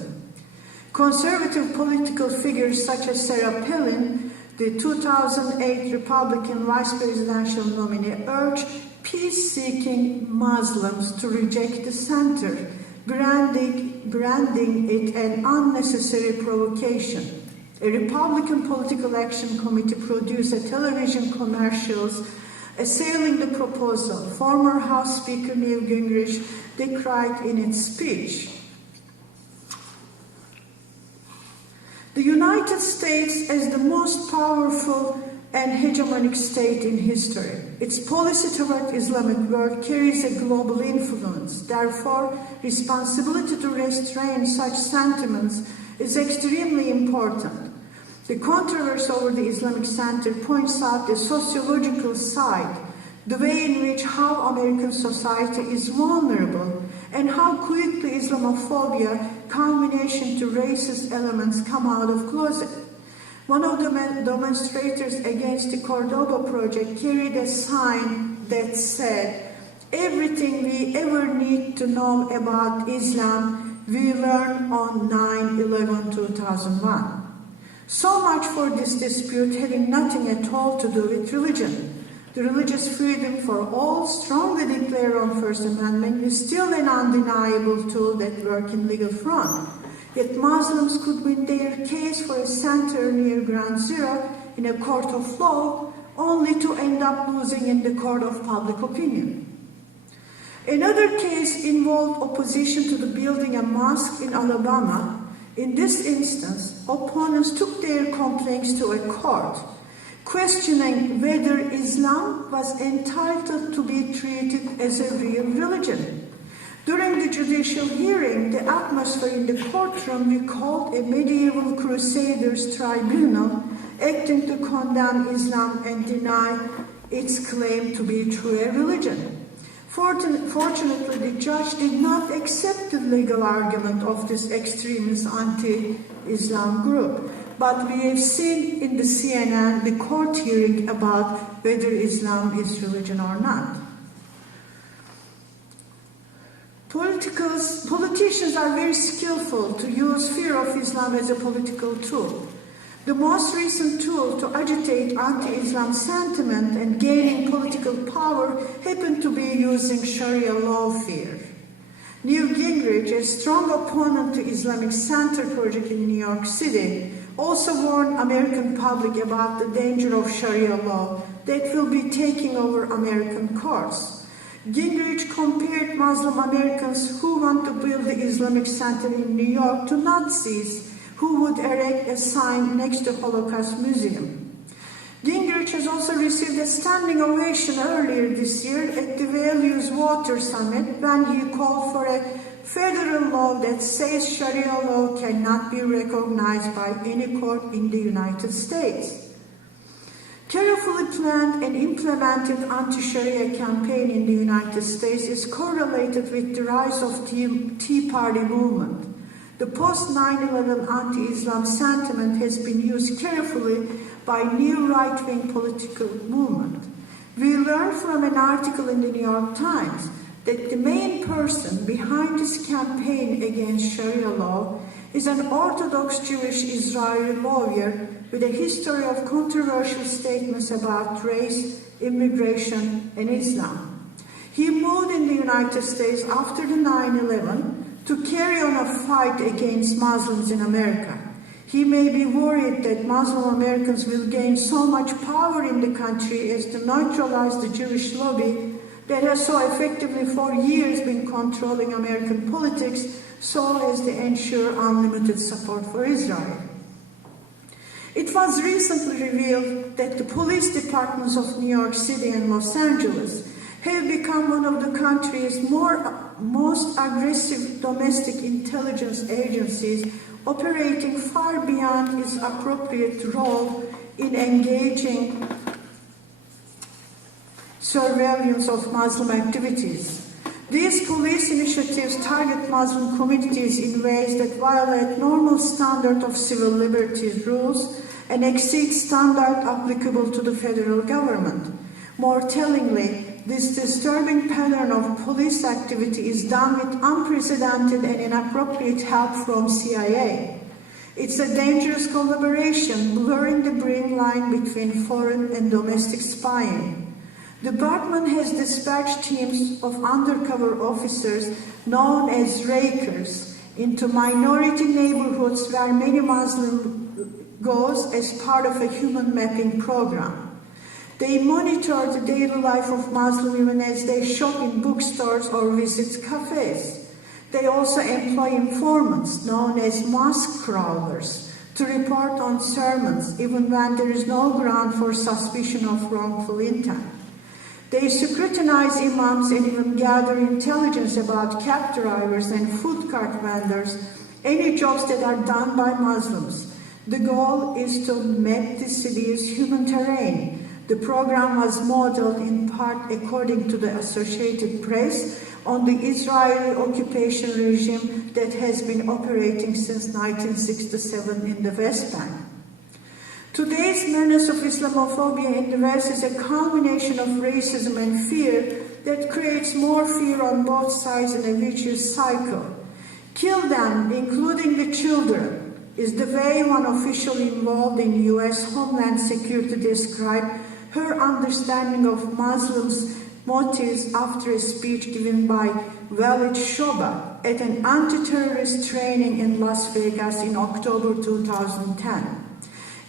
Conservative political figures such as Sarah Palin, the 2008 Republican vice presidential nominee, urged peace-seeking Muslims to reject the center, branding it an unnecessary provocation. A Republican political action committee produced a television commercials assailing the proposal. Former House Speaker Newt Gingrich decried in its speech. The United States as the most powerful and hegemonic state in history. Its policy toward Islamic world carries a global influence. Therefore, responsibility to restrain such sentiments is extremely important. The controversy over the Islamic Center points out the sociological side, the way in which how American society is vulnerable, and how quickly Islamophobia, combination to racist elements, come out of closet. One of the demonstrators against the Cordoba project carried a sign that said, "Everything we ever need to know about Islam, we learned on 9/11/2001. So much for this dispute having nothing at all to do with religion. The religious freedom for all, strongly declared on First Amendment, is still an undeniable tool that works in legal front. Yet Muslims could win their case for a center near Ground Zero in a court of law, only to end up losing in the court of public opinion." Another case involved opposition to the building a mosque in Alabama. In this instance, opponents took their complaints to a court, questioning whether Islam was entitled to be treated as a real religion. During the judicial hearing, the atmosphere in the courtroom recalled a medieval crusaders tribunal acting to condemn Islam and deny its claim to be true a religion. Fortunately, the judge did not accept the legal argument of this extremist anti-Islam group. But we have seen in the CNN the court hearing about whether Islam is religion or not. Politicians are very skillful to use fear of Islam as a political tool. The most recent tool to agitate anti-Islam sentiment and gaining political power happened to be using Sharia law fear. Newt Gingrich, a strong opponent to Islamic Center project in New York City, also warned American public about the danger of Sharia law that will be taking over American courts. Gingrich compared Muslim Americans who want to build the Islamic Center in New York to Nazis who would erect a sign next to Holocaust Museum. Gingrich has also received a standing ovation earlier this year at the Values Water Summit when he called for a federal law that says Sharia law cannot be recognized by any court in the United States. Carefully planned and implemented anti-Sharia campaign in the United States is correlated with the rise of Tea Party movement. The post-9/11 anti-Islam sentiment has been used carefully by new right-wing political movement. We learned from an article in the New York Times that the main person behind this campaign against Sharia law is an Orthodox Jewish Israeli lawyer with a history of controversial statements about race, immigration, and Islam. He moved in the United States after the 9/11 to carry on a fight against Muslims in America. He may be worried that Muslim Americans will gain so much power in the country as to neutralize the Jewish lobby that has so effectively for years been controlling American politics, so as to ensure unlimited support for Israel. It was recently revealed that the police departments of New York City and Los Angeles have become one of the country's most aggressive domestic intelligence agencies, operating far beyond its appropriate role in engaging surveillance of Muslim activities. These police initiatives target Muslim communities in ways that violate normal standard of civil liberties rules and exceed standard applicable to the federal government. More tellingly, this disturbing pattern of police activity is done with unprecedented and inappropriate help from CIA. It's a dangerous collaboration, blurring the green line between foreign and domestic spying. The department has dispatched teams of undercover officers known as rakers into minority neighborhoods where many Muslims goes as part of a human mapping program. They monitor the daily life of Muslim women as they shop in bookstores or visit cafes. They also employ informants known as mosque crawlers to report on sermons even when there is no ground for suspicion of wrongful intent. They scrutinize imams and even gather intelligence about cab drivers and food cart vendors, any jobs that are done by Muslims. The goal is to map the city's human terrain. The program was modeled in part, according to the Associated Press, on the Israeli occupation regime that has been operating since 1967 in the West Bank. Today's menace of Islamophobia in the West is a culmination of racism and fear that creates more fear on both sides in a vicious cycle. Kill them, including the children, is the way one official involved in U.S. Homeland Security described her understanding of Muslims' motives after a speech given by Walid Shoba at an anti-terrorist training in Las Vegas in October 2010.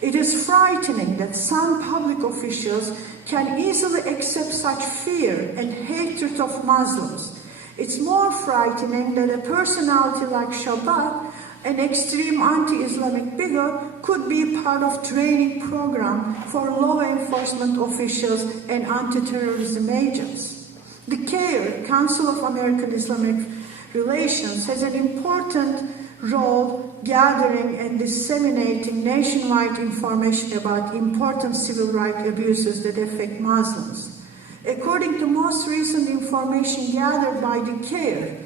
It is frightening that some public officials can easily accept such fear and hatred of Muslims. It's more frightening that a personality like Shoba, an extreme anti-Islamic bigot, could be part of training program for law enforcement officials and anti-terrorism agents. The CAIR, Council of American Islamic Relations, has an important role gathering and disseminating nationwide information about important civil rights abuses that affect Muslims. According to most recent information gathered by the CAIR,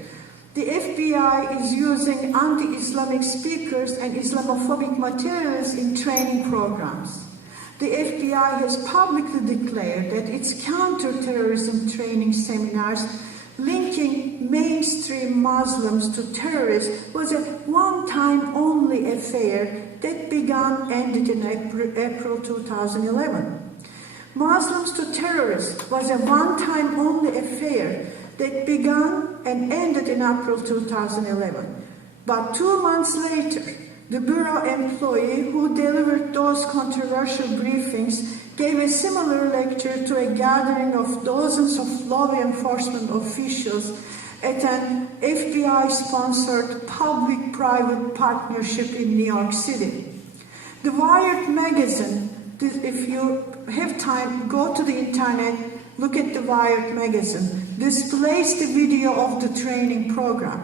the FBI is using anti-Islamic speakers and Islamophobic materials in training programs. The FBI has publicly declared that its counter-terrorism training seminars linking mainstream Muslims to terrorists was a one-time only affair that ended in April 2011. Muslims to terrorists was a one-time only affair that began and ended in April 2011. But 2 months later, the Bureau employee who delivered those controversial briefings gave a similar lecture to a gathering of dozens of law enforcement officials at an FBI-sponsored public-private partnership in New York City. The Wired magazine, if you have time, go to the internet, look at the Wired magazine, displays the video of the training program.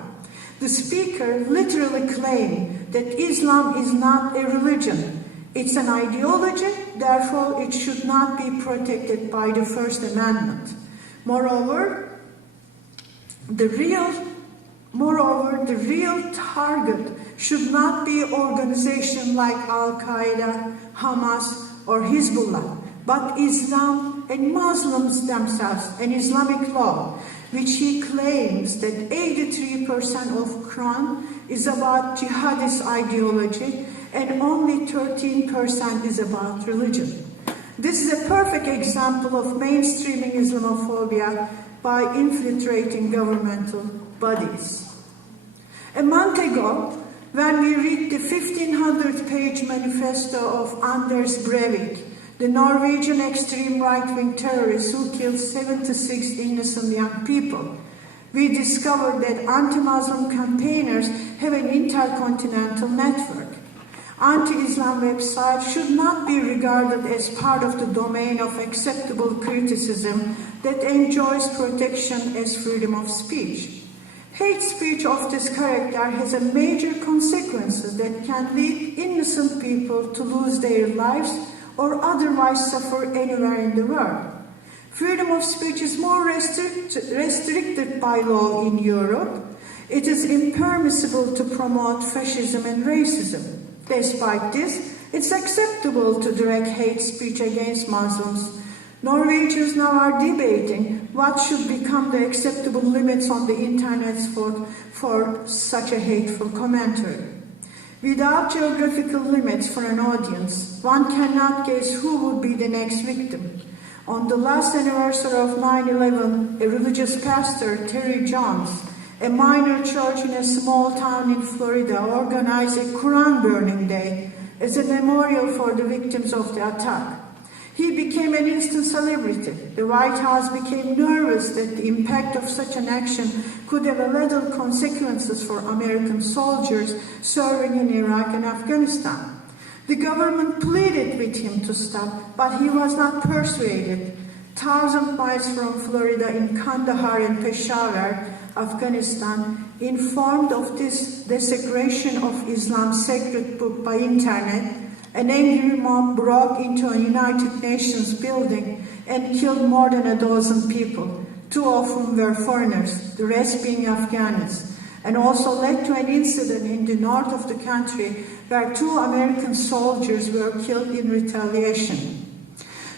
The speaker literally claimed that Islam is not a religion. It's an ideology, therefore it should not be protected by the First Amendment. Moreover, the real target should not be organizations like Al-Qaeda, Hamas, or Hezbollah, but Islam and Muslims themselves and Islamic law. which he claims that 83% of Quran is about jihadist ideology and only 13% is about religion. This is a perfect example of mainstreaming Islamophobia by infiltrating governmental bodies. A month ago, when we read the 1,500-page manifesto of Anders Breivik, the Norwegian extreme right-wing terrorist who killed 76 innocent young people, we discovered that anti-Muslim campaigners have an intercontinental network. Anti-Islam websites should not be regarded as part of the domain of acceptable criticism that enjoys protection as freedom of speech. Hate speech of this character has a major consequences that can lead innocent people to lose their lives or otherwise suffer anywhere in the world. Freedom of speech is more restricted by law in Europe. It is impermissible to promote fascism and racism. Despite this, it's acceptable to direct hate speech against Muslims. Norwegians now are debating what should become the acceptable limits on the internet for such a hateful commentary. Without geographical limits for an audience, one cannot guess who would be the next victim. On the last anniversary of 9/11, a religious pastor, Terry Jones, a minor church in a small town in Florida, organized a Quran burning day as a memorial for the victims of the attack. He became an instant celebrity. The White House became nervous that the impact of such an action could have lethal consequences for American soldiers serving in Iraq and Afghanistan. The government pleaded with him to stop, but he was not persuaded. 1,000 miles from Florida in Kandahar and Peshawar, Afghanistan, informed of this desecration of Islam's sacred book by internet, an angry mob broke into a United Nations building and killed more than a dozen people, 2 of whom were foreigners, the rest being Afghans, and also led to an incident in the north of the country where 2 American soldiers were killed in retaliation.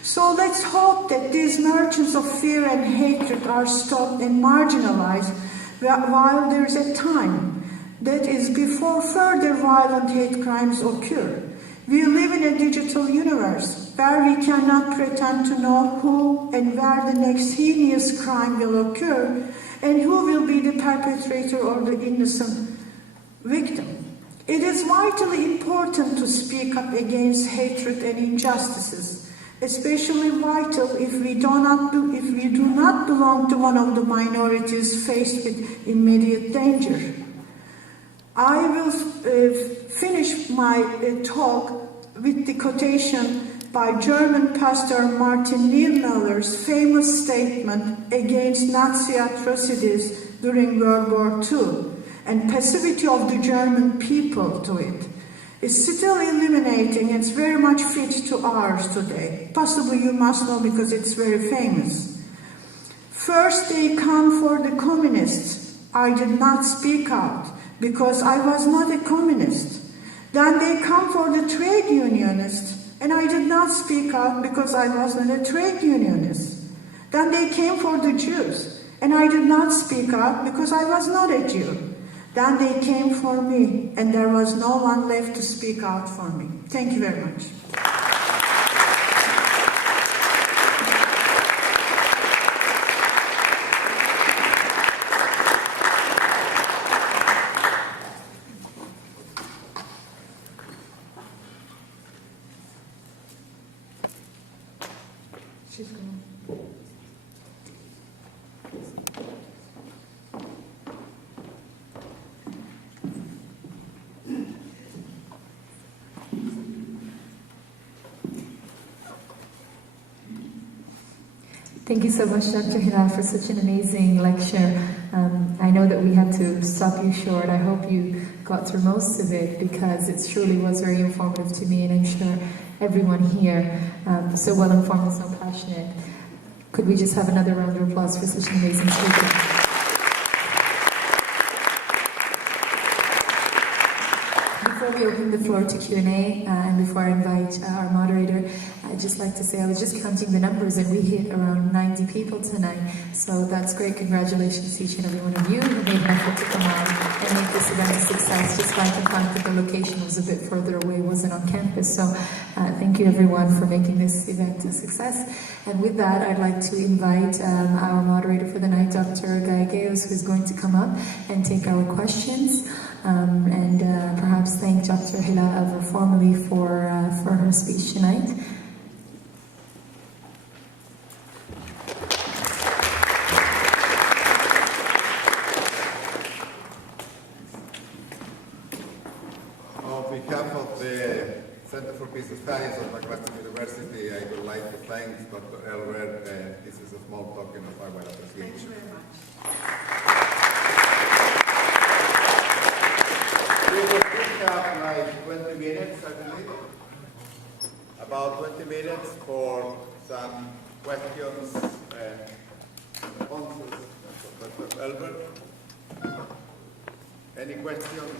So let's hope that these merchants of fear and hatred are stopped and marginalized while there is a time, that is, before further violent hate crimes occur. We live in a digital universe where we cannot pretend to know who and where the next heinous crime will occur and who will be the perpetrator or the innocent victim. It is vitally important to speak up against hatred and injustices, especially vital if we do not belong to one of the minorities faced with immediate danger. I will finish my talk with the quotation by German pastor Martin Niemöller's famous statement against Nazi atrocities during World War II and passivity of the German people to it. It's still illuminating and it's very much fit to ours today. Possibly you must know because it's very famous. First they come for the communists. I did not speak out because I was not a communist. Then they come for the trade unionists, and I did not speak out because I wasn't a trade unionist. Then they came for the Jews, and I did not speak out because I was not a Jew. Then they came for me, and there was no one left to speak out for me. Thank you very much. She's gone. Thank you so much, Dr. Hilal, for such an amazing lecture. I know that we had to stop you short. I hope you got through most of it because it truly was very informative to me, and I'm sure everyone here, so well informed and so passionate. Could we just have another round of applause for such an amazing speaker? Before we open the floor to Q&A, and before I invite our moderator, I'd just like to say I was just counting the numbers and we hit around 90 people tonight. So that's great. Congratulations to each and every one of you who made an effort to come out and make this event a success, despite the fact that the location was a bit further away, wasn't on campus. So thank you everyone for making this event a success. And with that, I'd like to invite our moderator for the night, Dr. Gallegos, who's going to come up and take our questions. And perhaps thank Dr. Hilal Elver formally for her speech tonight. On behalf of the Center for Peace Studies of McMaster University, I would like to thank Dr. Elver. This is a small token of our appreciation. Thank you very much. We will have like 20 minutes, I believe. About 20 minutes for some questions and answers for Dr. Elver. Any questions?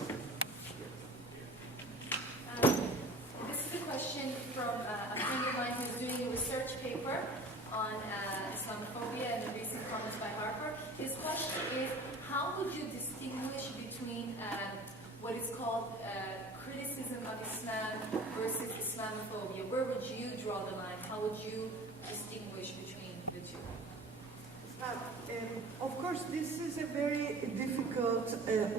This is a question from a friend of mine who's doing a research paper on Islamophobia and the recent comments by Harper. His question is, how would you distinguish between what is called criticism of Islam versus Islamophobia? Where would you draw the line? How would you distinguish between the two? Of course, this is a very difficult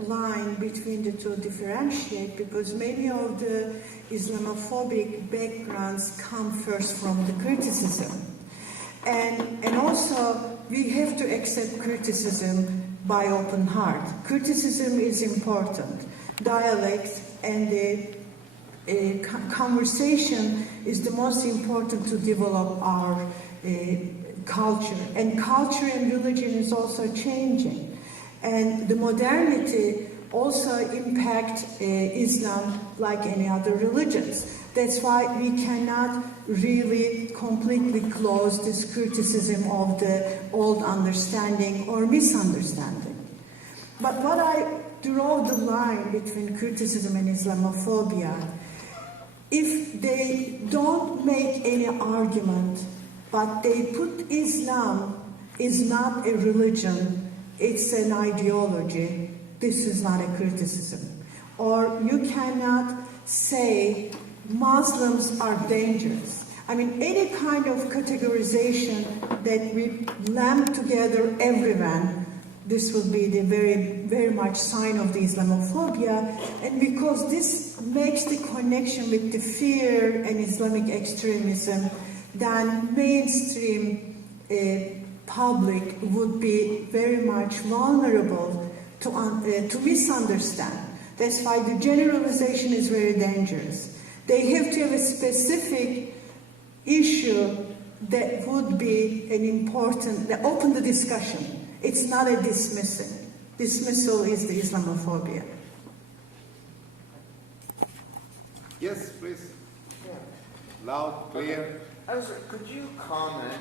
line between the two differentiate, because many of the Islamophobic backgrounds come first from the criticism. And also, we have to accept criticism by open heart. Criticism is important. Dialect and the conversation is the most important to develop our culture. And culture and religion is also changing. And the modernity also impact Islam like any other religions. That's why we cannot really completely close this criticism of the old understanding or misunderstanding. But what I draw the line between criticism and Islamophobia, if they don't make any argument, but they put Islam is not a religion, it's an ideology, this is not a criticism. Or you cannot say Muslims are dangerous. I mean, any kind of categorization that we lump together everyone, this will be the very, very much sign of the Islamophobia. And because this makes the connection with the fear and Islamic extremism, then mainstream public would be very much vulnerable to misunderstand. That's why the generalization is very dangerous. They have to have a specific issue that would be an important, that open the discussion. It's not a dismissing. Dismissal is the Islamophobia. Yes, please. Yeah. Loud, clear. Could you comment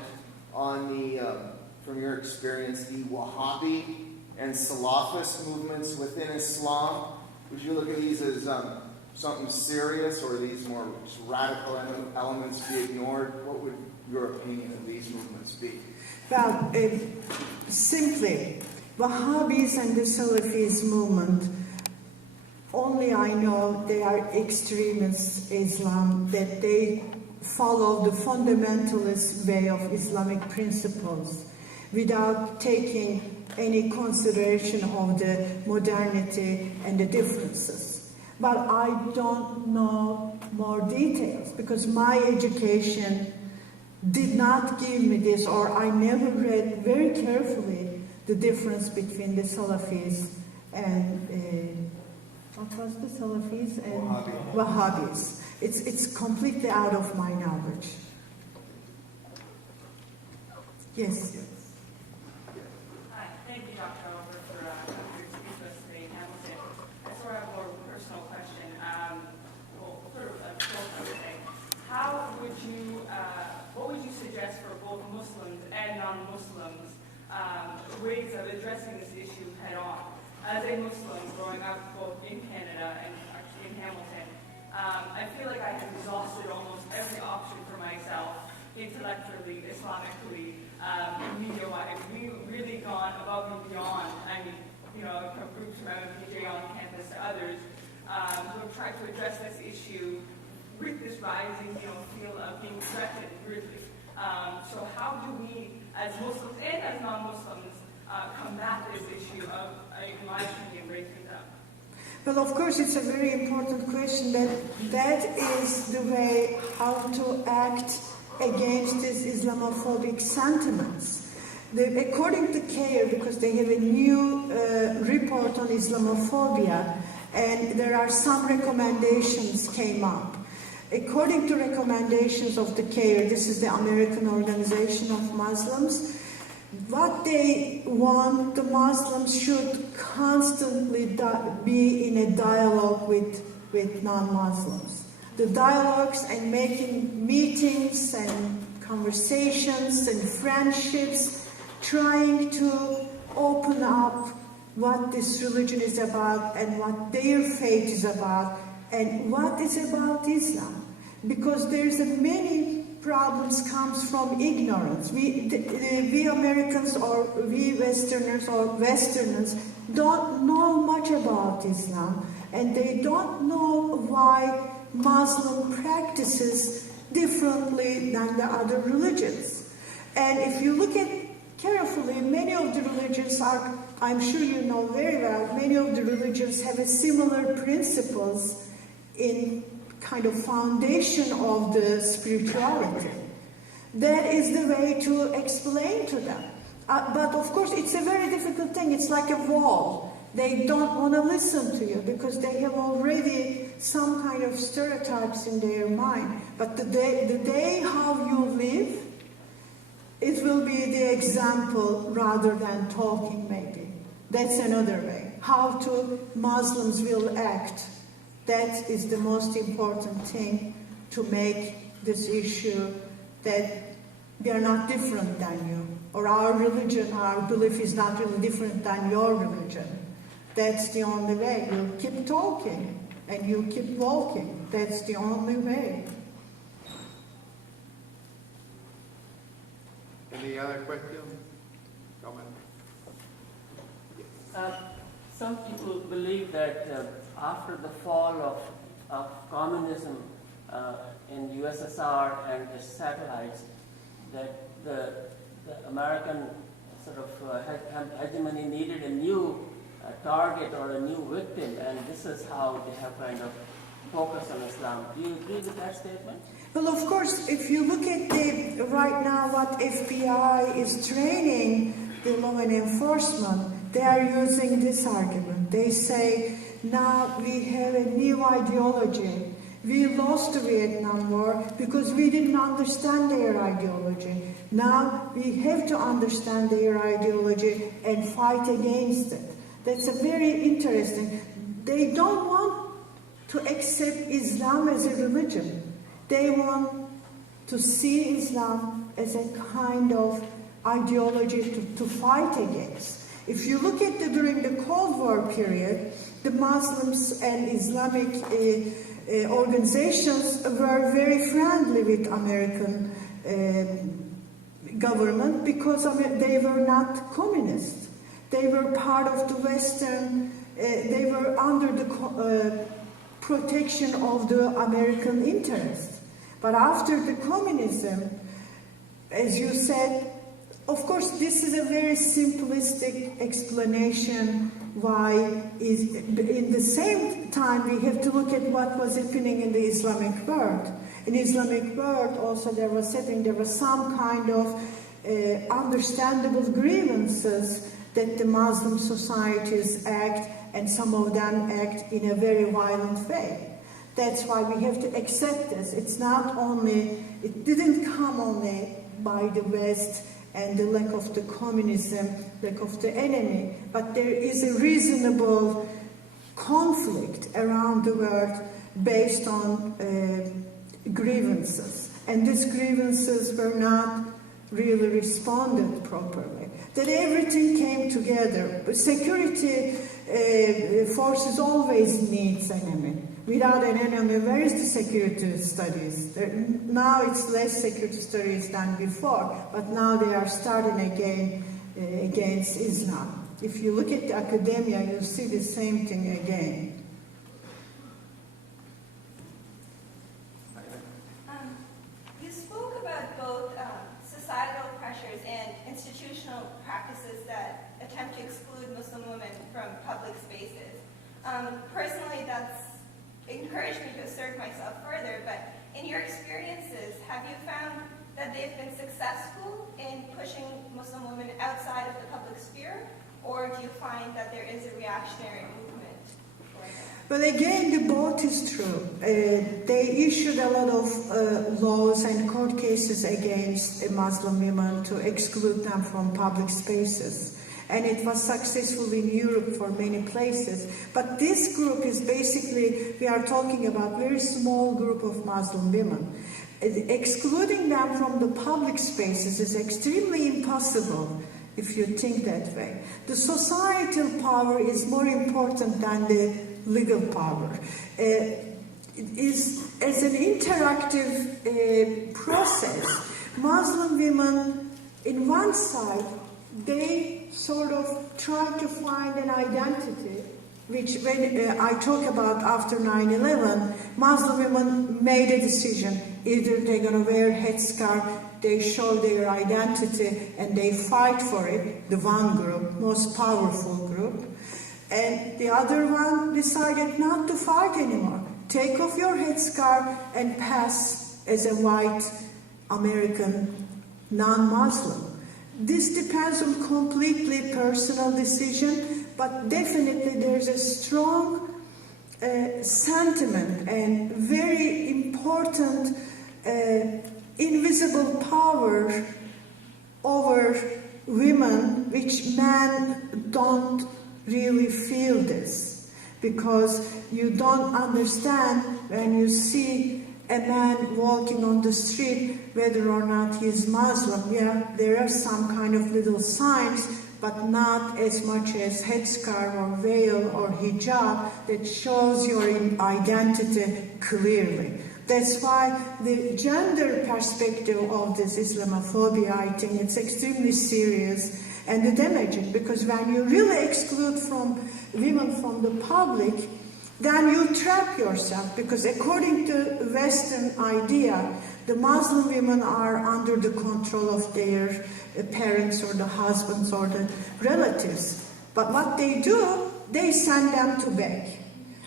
on the, from your experience, the Wahhabi and Salafist movements within Islam? Would you look at these as something serious, or are these more just radical elements to be ignored? What would your opinion of these movements be? Well, simply, Wahhabis and the Salafis movement, only I know they are extremist Islam, that they follow the fundamentalist way of Islamic principles without taking any consideration of the modernity and the differences. But I don't know more details because my education did not give me this, or I never read very carefully the difference between the Salafis and what was the Salafis and Wahhabis. It's completely out of my knowledge. Yes. Hi, thank you, Dr. Elver, for your speech with us today in Hamilton. I sort of have a more personal question. Well, sort of a short thing. How would you, what would you suggest for both Muslims and non-Muslims ways of addressing this issue head on? As a Muslim growing up both in Canada and actually in Hamilton, I feel like I have exhausted almost every option for myself, intellectually, Islamically, media-wise. We've really gone above and beyond. I mean, from groups around PJ on campus to others, who have tried to address this issue with this rising, feel of being threatened, really. So how do we, as Muslims and as non-Muslims, combat this issue of, in my opinion, racism? Well, of course, it's a very important question. That is the way how to act against these Islamophobic sentiments. According to CAIR, because they have a new report on Islamophobia, and there are some recommendations came up. According to recommendations of the CAIR, this is the American Organization of Muslims, what they want, the Muslims should constantly be in a dialogue with non-Muslims. The dialogues and making meetings and conversations and friendships, trying to open up what this religion is about and what their faith is about and what is about Islam. Because there's many problems comes from ignorance. We Americans or we Westerners don't know much about Islam, and they don't know why Muslim practices differently than the other religions. And if you look at carefully, many of the religions are, I'm sure you know very well, many of the religions have a similar principles in kind of foundation of the spirituality. That is the way to explain to them. But of course, it's a very difficult thing. It's like a wall. They don't want to listen to you because they have already some kind of stereotypes in their mind. But the day how you live, it will be the example rather than talking maybe. That's another way. How Muslims will act. That is the most important thing to make this issue that we are not different than you. Or our religion, our belief is not really different than your religion. That's the only way. You keep talking and you keep walking. That's the only way. Any other questions? Comments? Some people believe that after the fall of communism in USSR and its satellites, that the American sort of hegemony needed a new target or a new victim, and this is how they have kind of focused on Islam. Do you agree with that statement? Well, of course, if you look at right now what FBI is training the law and enforcement, they are using this argument. They say, now we have a new ideology. We lost the Vietnam War because we didn't understand their ideology. Now we have to understand their ideology and fight against it. That's a very interesting. They don't want to accept Islam as a religion. They want to see Islam as a kind of ideology to fight against. If you look at during the Cold War period, the Muslims and Islamic organizations were very friendly with American government because they were not communist. They were part of the Western, they were under the protection of the American interest. But after the communism, as you said, of course, this is a very simplistic explanation why in the same time we have to look at what was happening in the Islamic world. In Islamic world also there was some kind of understandable grievances that the Muslim societies act, and some of them act in a very violent way. That's why we have to accept this. It didn't come only by the West and the lack of the communism, lack of the enemy, but there is a reasonable conflict around the world based on grievances. And these grievances were not really responded properly. That everything came together. Security forces always needs enemy. Without an enemy, where is the security studies? Now it's less security studies than before, but now they are starting again against Islam. If you look at the academia, you'll see the same thing again. You spoke about both societal pressures and institutional practices that attempt to exclude Muslim women from public spaces. Personally, that's encouraged me to assert myself further, but in your experiences, have you found that they've been successful in pushing Muslim women outside of the public sphere, or do you find that there is a reactionary movement for them? But again, the both is true. They issued a lot of laws and court cases against Muslim women to exclude them from public spaces. And it was successful in Europe for many places. But this group is basically, we are talking about a very small group of Muslim women. Excluding them from the public spaces is extremely impossible if you think that way. The societal power is more important than the legal power. It is as an interactive process. Muslim women, in one side, they sort of try to find an identity, which when I talk about after 9/11, Muslim women made a decision. Either they're going to wear headscarf, they show their identity, and they fight for it, the one group, most powerful group. And the other one decided not to fight anymore. Take off your headscarf and pass as a white American non-Muslim. This depends on completely personal decision, but definitely there's a strong sentiment and very important invisible power over women, which men don't really feel this, because you don't understand when you see a man walking on the street, whether or not he's Muslim. Yeah, there are some kind of little signs, but not as much as headscarf or veil or hijab that shows your identity clearly. That's why the gender perspective of this Islamophobia, I think it's extremely serious and damaging, because when you really exclude from women from the public, then you trap yourself, because according to Western idea, the Muslim women are under the control of their parents or the husbands or the relatives. But what they do, they send them to beg.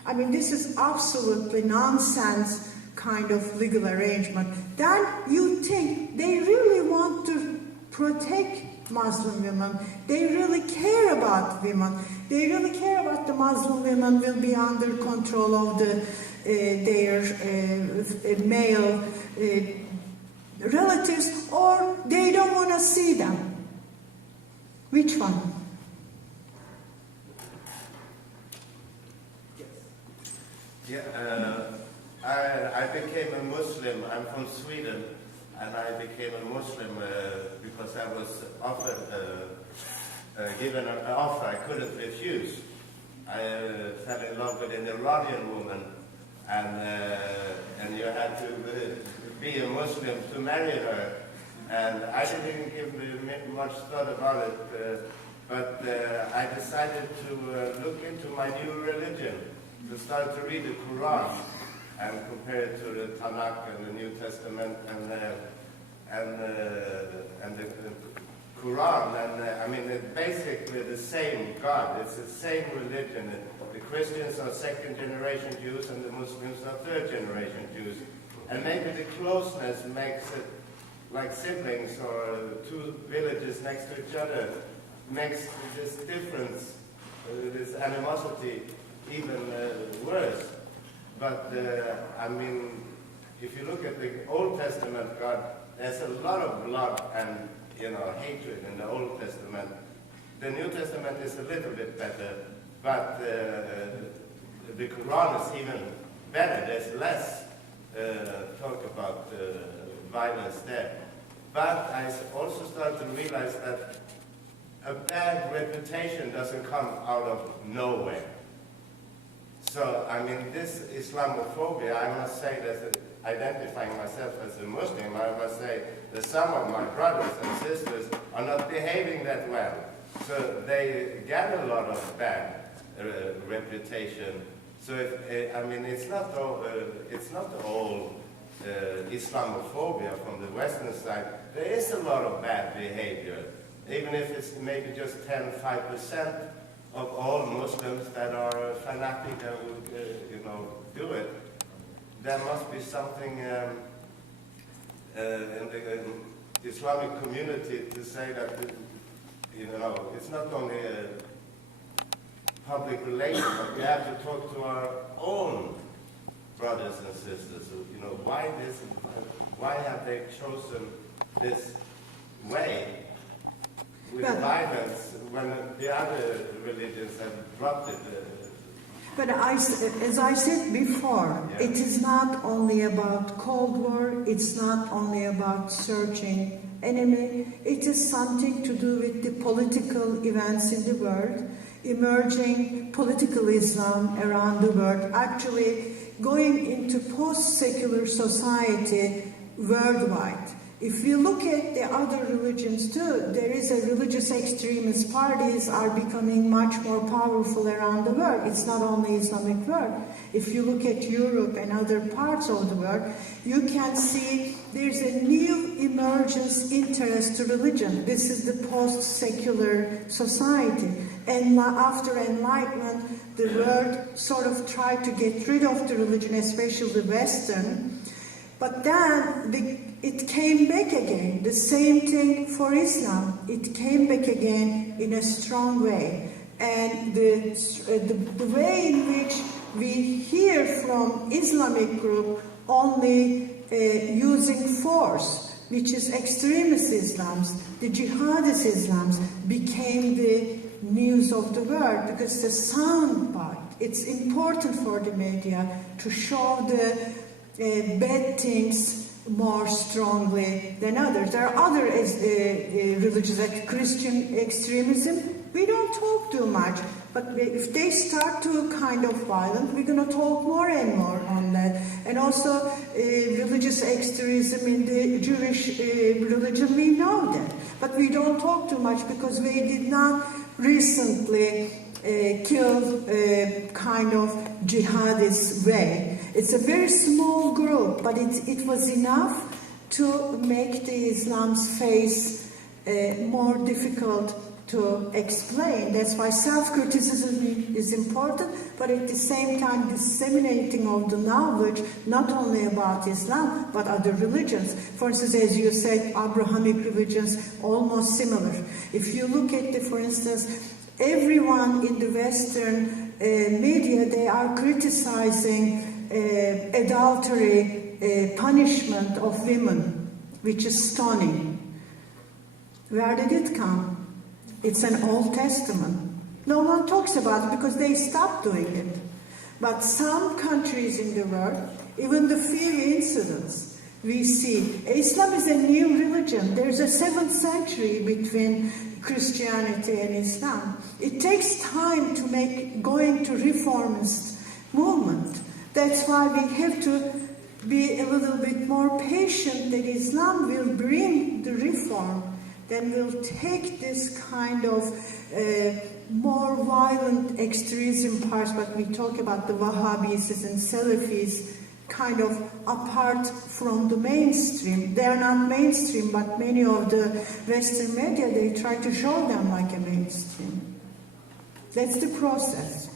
I mean, this is absolutely nonsense kind of legal arrangement. Then you think they really want to protect Muslim women. They really care about women. They really care about the Muslim women will be under control of their male relatives, or they don't want to see them. Which one? Yeah, I became a Muslim. I'm from Sweden, and I became a Muslim because I was offered, given an offer I couldn't refuse. I fell in love with an Iranian woman, and you had to be a Muslim to marry her. And I didn't give much thought about it, but I decided to look into my new religion, to start to read the Quran and compare it to the Tanakh and the New Testament and the Quran. And I mean, it's basically the same God. It's the same religion. The Christians are second-generation Jews and the Muslims are third-generation Jews. And maybe the closeness makes it like siblings or two villages next to each other, makes this difference, this animosity even worse. But I mean, if you look at the Old Testament God, there's a lot of blood and hatred in the Old Testament. The New Testament is a little bit better, but the Quran is even better. There's less talk about violence there. But I also start to realize that a bad reputation doesn't come out of nowhere. So, I mean, this Islamophobia, I must say that identifying myself as a Muslim, I must say that some of my brothers and sisters are not behaving that well. So they get a lot of bad reputation. So, I mean, it's not all Islamophobia from the Western side. There is a lot of bad behavior, even if it's maybe just 5% of all Muslims that are fanatic and would, do it. There must be something in the Islamic community to say that, it's not only a public relation, but we have to talk to our own brothers and sisters. Why have they chosen this way with violence when the other religions have dropped it? But as I said before, it is not only about Cold War, it's not only about searching enemy, it is something to do with the political events in the world, emerging political Islam around the world, actually going into post-secular society worldwide. If you look at the other religions too, there is a religious extremist parties are becoming much more powerful around the world. It's not only Islamic world. If you look at Europe and other parts of the world, you can see there's a new emergence interest to religion. This is the post-secular society. And after Enlightenment, the world sort of tried to get rid of the religion, especially the Western. But then it came back again. The same thing for Islam. It came back again in a strong way. And the way in which we hear from Islamic group only using force, which is extremist Islams, the jihadist Islams, became the news of the world because the sound bite. It's important for the media to show the bad things more strongly than others. There are other religions, like Christian extremism. We don't talk too much, but if they start to kind of violent, we're going to talk more and more on that. And also religious extremism in the Jewish religion, we know that. But we don't talk too much because we did not recently kill kind of jihadist way. It's a very small group, but it was enough to make the Islam's face more difficult to explain. That's why self-criticism is important, but at the same time disseminating of the knowledge, not only about Islam, but other religions. For instance, as you said, Abrahamic religions, almost similar. If you look at, for instance, everyone in the Western media, they are criticizing adultery punishment of women, which is stoning. Where did it come? It's an Old Testament. No one talks about it because they stopped doing it. But some countries in the world, even the few incidents we see, Islam is a new religion. There's a 7th century between Christianity and Islam. It takes time to going to reformist movement. That's why we have to be a little bit more patient that Islam will bring the reform, then we'll take this kind of more violent extremism parts, but we talk about the Wahhabis and Salafis kind of apart from the mainstream. They are not mainstream, but many of the Western media, they try to show them like a mainstream. That's the process.